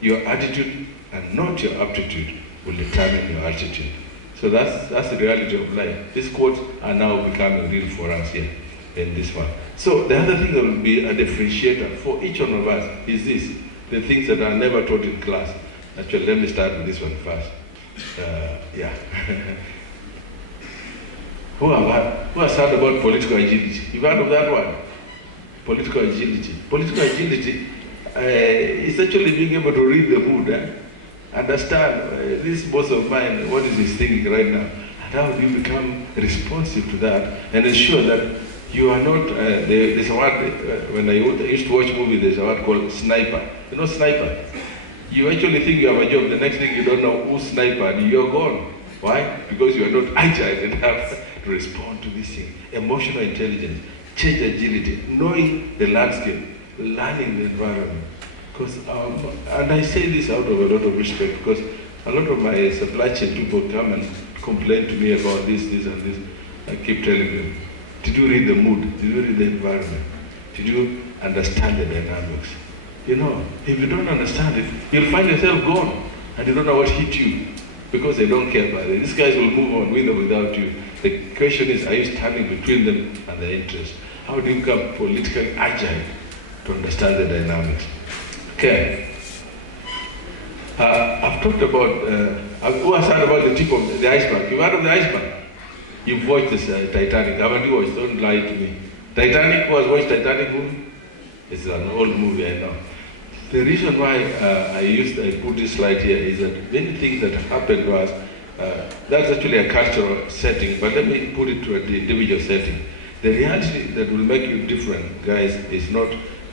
Your attitude and not your aptitude will determine your altitude. So that's the reality of life. These quotes are now becoming real for us here in this one. So the other thing that will be a differentiator for each one of us is this, the things that are never taught in class. Actually, let me start with this one first. Yeah. Who has heard about political agility? You've heard of that one? Political agility. Political agility is actually being able to read the mood, understand this boss of mine, what is he thinking right now, and how do you become responsive to that and ensure that you are not, there's a word, when I used to watch movies, there's a word called sniper. You know sniper? You actually think you have a job, the next thing you don't know who's sniper and you're gone. Why? Because you are not agile enough to respond to this thing. Emotional intelligence, change agility, knowing the landscape, learning the environment. Because, and I say this out of a lot of respect, because a lot of my supply chain people come and complain to me about this, and this. I keep telling them, did you read the mood? Did you read the environment? Did you understand the dynamics? You know, if you don't understand it, you'll find yourself gone, and you don't know what hit you, because they don't care about it. These guys will move on with or without you. The question is, are you standing between them and their interests? How do you become politically agile to understand the dynamics? Okay. I've talked about, who has heard about the tip of the iceberg? You've heard of the iceberg? You've watched this Titanic, haven't you watched? Don't lie to me. Titanic, who has watched Titanic movie? It's an old movie, I know. The reason why I put this slide here is that many things that happened to us, that's actually a cultural setting, but let me put it to an individual setting. The reality that will make you different, guys, is not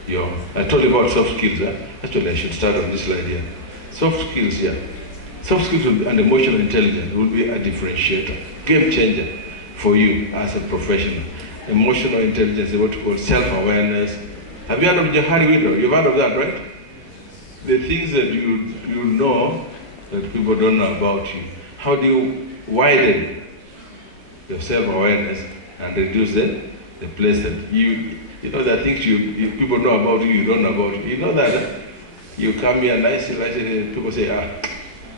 your, I told you about soft skills. Actually, I should start on this slide here. Soft skills here. Soft skills and emotional intelligence will be a differentiator, game changer for you as a professional. Emotional intelligence is what we call self-awareness. Have you heard of Johari window? You've heard of that, right? The things that you know that people don't know about you. How do you widen your self-awareness and reduce the place that you know that things people know about you don't know about you. You know that you come here nicely, people say,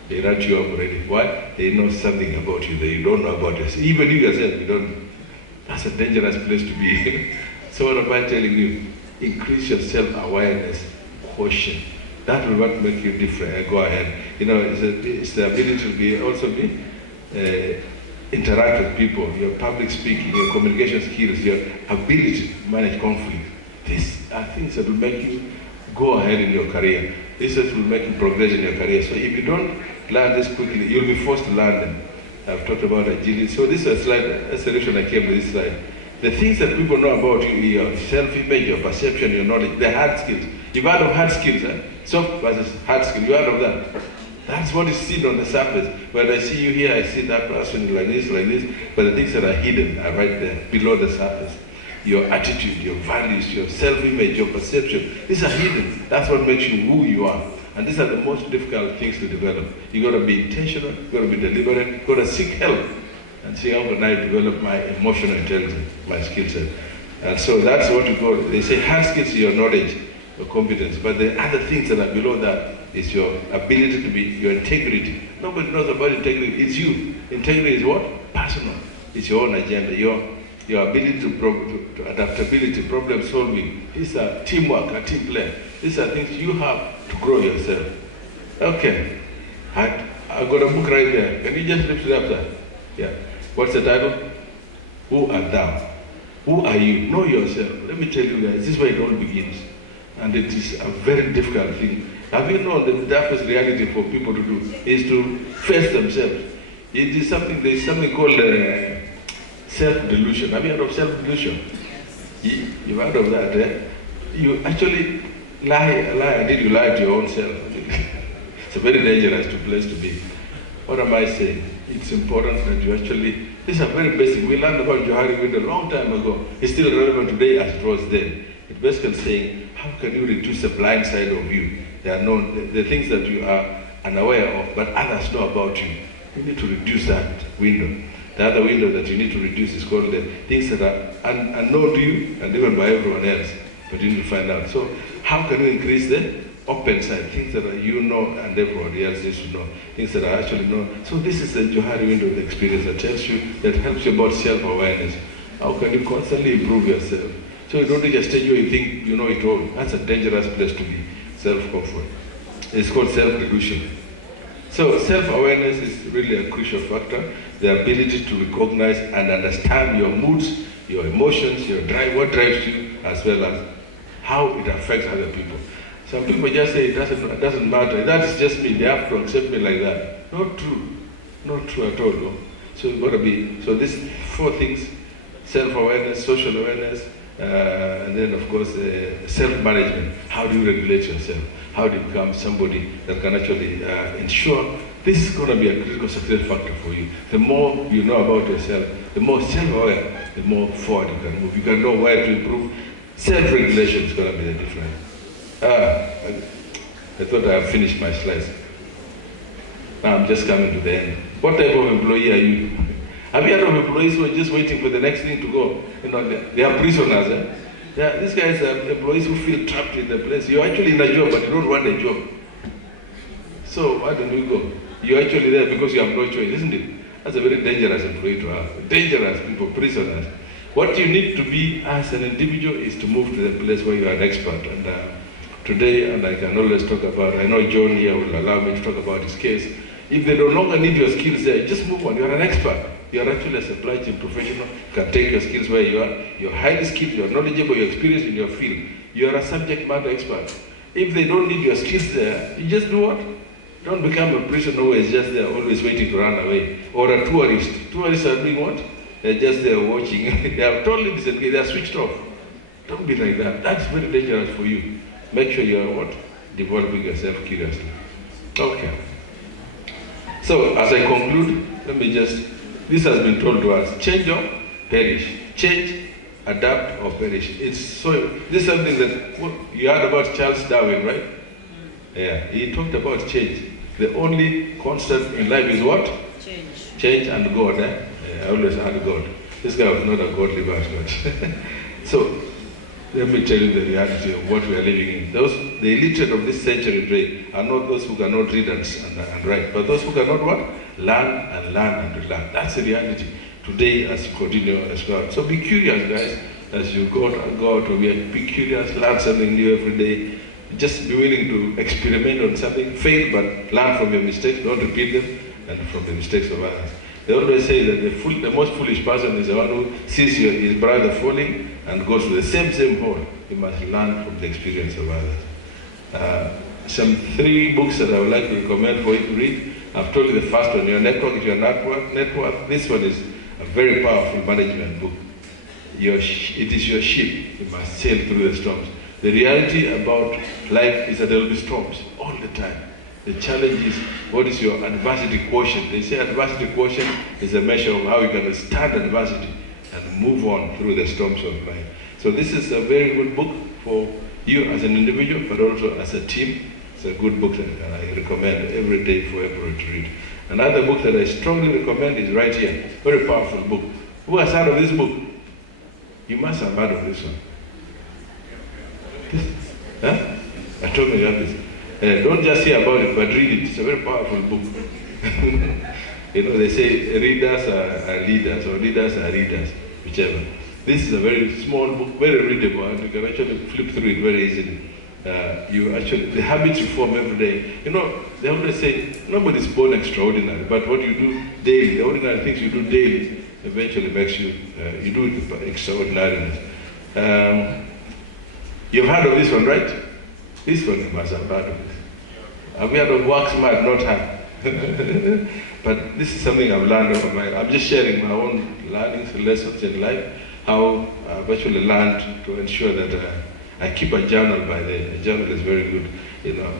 they write you up already. Why? They know something about you that you don't know about yourself. Even you yourself, you don't. That's a dangerous place to be. So what am I telling you? Increase your self-awareness quotient. That will what make you different. Go ahead. You know, it's the ability to also interact with people, your public speaking, your communication skills, your ability to manage conflict. These are things that will make you go ahead in your career. These will make you progress in your career. So if you don't learn this quickly, you'll be forced to learn them. I've talked about agility. So this is a slide, a solution I came with this slide. The things that people know about you, your self-image, your perception, your knowledge, the hard skills. You've heard of hard skills, soft versus hard skills. You heard of that? That's what is seen on the surface. When I see you here, I see that person like this, but the things that are hidden are right there, below the surface. Your attitude, your values, your self-image, your perception, these are hidden. That's what makes you who you are. And these are the most difficult things to develop. You got to be intentional, you got to be deliberate, you got to seek help and see how can I develop my emotional intelligence, my skill set. And so that's what we call, they say hard skills is your knowledge, your competence, but the other things that are below that is your ability to be, your integrity. Nobody knows about integrity, it's you. Integrity is what? Personal. It's your own agenda, your ability to adaptability, problem solving. These are teamwork, a team player. These are things you have to grow yourself. Okay, I got a book right there. Can you just lift it up there? Yeah. What's the title? Who art thou? Who are you? Know yourself. Let me tell you guys, this is where it all begins. And it is a very difficult thing. Have you known that the darkest reality for people to do is to face themselves? It is something, there's something called self-delusion. Have you heard of self-delusion? You've heard of that, eh? You actually lie until you lie to your own self. It's a very dangerous place to be. What am I saying? It's important that you actually, these are very basic. We learned about Johari Window a long time ago. It's still relevant today as it was then. It's basically saying, how can you reduce the blind side of you? They are known, the things that you are unaware of, but others know about you. You need to reduce that window. The other window that you need to reduce is called the things that are unknown to you and even by everyone else, but you need to find out. So how can we increase the open side, things that are you know and everybody else needs to know, things that are actually known. So this is the Johari window of the experience that tells you, that helps you about self-awareness. How can you constantly improve yourself? So you don't reach a stage where you think you know it all. That's a dangerous place to be, self-comfort. It's called self-delusion. So self-awareness is really a crucial factor. The ability to recognize and understand your moods, your emotions, your drive, what drives you, as well as how it affects other people. Some people just say it doesn't matter. That is just me. They have to accept me like that. Not true. Not true at all. No? So it's got to be. So these 4 things: self-awareness, social awareness, and then of course self-management. How do you regulate yourself? How do you become somebody that can actually ensure this is going to be a critical success factor for you? The more you know about yourself, the more self-aware, the more forward you can move. You can know where to improve. Self-regulation is going to be the difference. I thought I had finished my slides. Now I'm just coming to the end. What type of employee are you? Have you heard of employees who are just waiting for the next thing to go? You know, they are prisoners. Yeah, these guys are employees who feel trapped in the place. You're actually in a job, but you don't want a job. So why don't you go? You're actually there because you have no choice, isn't it? That's a very dangerous employee to have. Dangerous people, prisoners. What you need to be as an individual is to move to the place where you are an expert. And today, and I can always talk about, I know John here will allow me to talk about his case. If they no longer need your skills there, just move on. You're an expert. You're actually a supply chain professional. You can take your skills where you are. You're highly skilled, you're knowledgeable, you're experienced in your field. You're a subject matter expert. If they don't need your skills there, you just do what? Don't become a prisoner who is just there always waiting to run away. Or a tourist. Tourists are doing what? They're just there watching. They are totally disengaged. They are switched off. Don't be like that. That's very dangerous for you. Make sure you are what? Developing yourself curiously. Okay. So as I conclude, let me just, this has been told to us, change or perish. Change, adapt or perish. It's so, this is something that, you heard about Charles Darwin, right? Yeah, he talked about change. The only constant in life is what? Change. Change and God. Yeah, I always had God. This guy was not a godly man. So, let me tell you the reality of what we are living in. Those, the illiterate of this century today are not those who cannot read and write, but those who cannot what? Learn and learn. That's the reality today as you continue as well. So be curious, guys, as you go out or be curious, learn something new every day. Just be willing to experiment on something, fail, but learn from your mistakes, don't repeat them, and from the mistakes of others. They always say that the most foolish person is the one who sees his brother falling and goes to the same hole. He must learn from the experience of others. Some 3 books that I would like to recommend for you to read. I've told you the first one, Your Network is Your Network. This one is a very powerful management book. It is your ship. You must sail through the storms. The reality about life is that there will be storms all the time. The challenge is, what is your adversity quotient? They say adversity quotient is a measure of how you can stand adversity and move on through the storms of life. So this is a very good book for you as an individual, but also as a team. It's a good book that I recommend every day for everyone to read. Another book that I strongly recommend is right here. Very powerful book. Who has heard of this book? You must have heard of this one. Huh? I told you have this. Don't just hear about it, but read it. It's a very powerful book. You know, they say readers are leaders, or leaders are readers, whichever. This is a very small book, very readable, and you can actually flip through it very easily. The habits you form every day. You know, they always say, nobody's born extraordinary, but what you do daily, the ordinary things you do daily, eventually makes you, you do it extraordinariness. You've heard of this one, right? This one you must have heard of this. Have you heard of work smart, not hard? But this is something I've learned over I'm just sharing my own learnings, lessons in life, how I've actually learned to ensure that I keep a journal by then. A journal is very good, you know.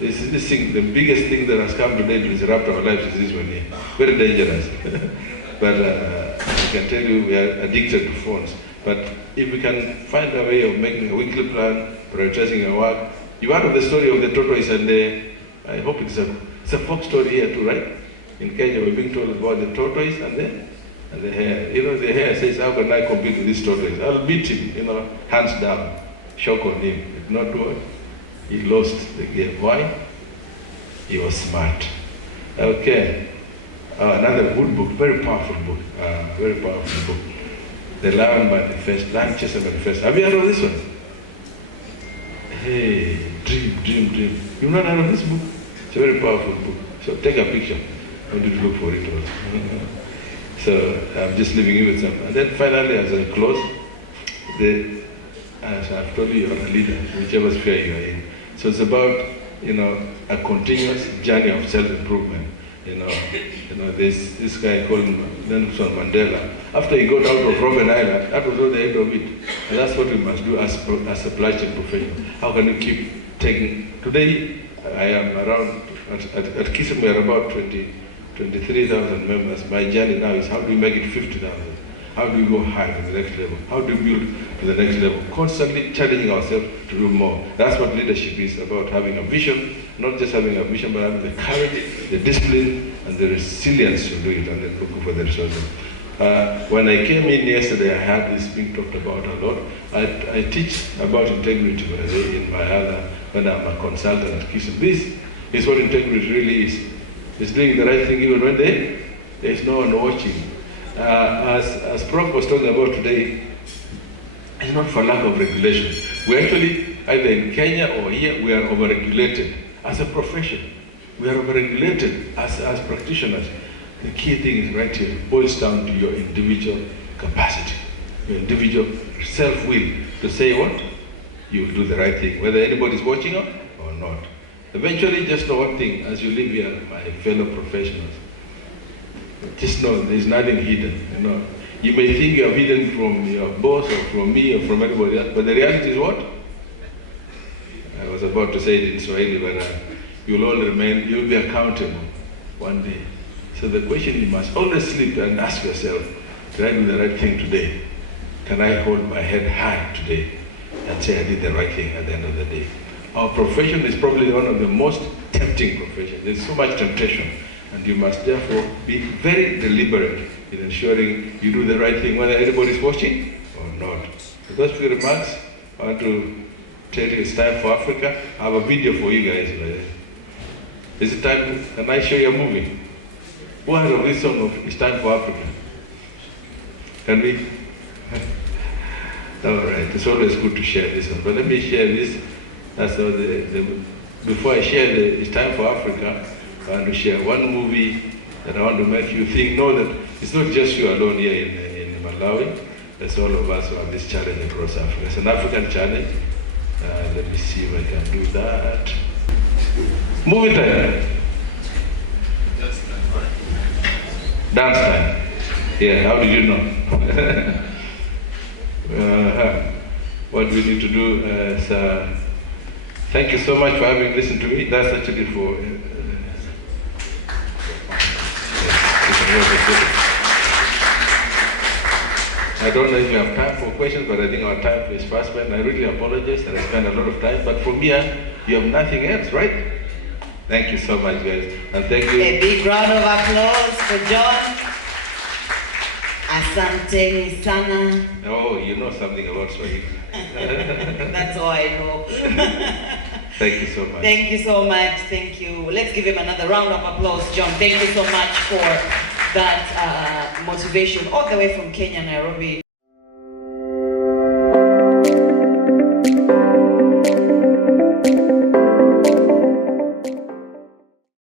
This thing, the biggest thing that has come today to disrupt our lives is this one here. Very dangerous. But I can tell you we are addicted to phones. But if we can find a way of making a weekly plan, prioritizing our work. You heard of the story of the tortoise and I hope it's a folk story here too, right? In Kenya we're being told about the tortoise and And the hair, the hair says, how can I compete with this tortoise? I'll beat him, hands down. Shock on him. If not what? He lost the game. Why? He was smart. Okay. Another good book, very powerful book. Very powerful book. The Lion Chaser Manifesto. Have you heard of this one? Hey, dream. You've not heard of this book? It's a very powerful book. So take a picture. I want you to look for it also. So I'm just leaving you with some. And then finally, as I close, as I've told you, you're a leader, whichever sphere you're in. So it's about, a continuous journey of self-improvement. There's this guy called Nelson Mandela. After he got out of Robben Island, that was not the end of it. And that's what we must do as a supply chain professional. How can we keep taking? Today, I am around, at Kisum, we are about 23,000 members. My journey now is how do we make it 50,000? How do we go high to the next level? How do we build to the next level? Constantly challenging ourselves to do more. That's what leadership is about, having a vision, not just having a vision, but having the courage, the discipline, and the resilience to do it, and then looking for the resources. When I came in yesterday, I had this being talked about a lot. I teach about integrity in my other, when I'm a consultant at Kisum. This is what integrity really is. It's doing the right thing even when there is no one watching. As Prof was talking about today, it's not for lack of regulation. We actually, either in Kenya or here, we are overregulated as a profession. We are overregulated as practitioners. The key thing is right here. It boils down to your individual capacity, your individual self-will to say what? You will do the right thing, whether anybody's watching or not. Eventually, just know one thing, as you live here, my fellow professionals, just know there's nothing hidden. You may think you're hidden from your boss or from me or from anybody else, but the reality is what? I was about to say it in Swahili, but you'll all remain, you'll be accountable one day. So the question you must always sleep and ask yourself, did I do the right thing today? Can I hold my head high today and say I did the right thing at the end of the day? Our profession is probably one of the most tempting professions. There's so much temptation. And you must therefore be very deliberate in ensuring you do the right thing, whether anybody's watching or not. With those few remarks, I want to tell you it's time for Africa. I have a video for you guys. Is it time? Can I show you a movie? Who heard of this song of It's Time for Africa? Can we? All right, it's always good to share this one. But let me share this. Before I share It's Time for Africa, I want to share one movie that I want to make you think, know that it's not just you alone here in Malawi. There's all of us who have this challenge across Africa. It's an African challenge. Let me see if I can do that. Movie time. Dance time. Yeah, how did you know? What we need to do is, thank you so much for having listened to me. That's actually for... I don't know if you have time for questions, but I think our time is fast spent. I really apologize that I spent a lot of time, but from here, you have nothing else, right? Thank you so much, guys. And thank you. A big round of applause for John. Asante sana. Oh, you know something about Swahili. That's all I know. Thank you so much. Thank you so much. Thank you. Let's give him another round of applause, John. Thank you so much for that motivation all the way from Kenya, Nairobi.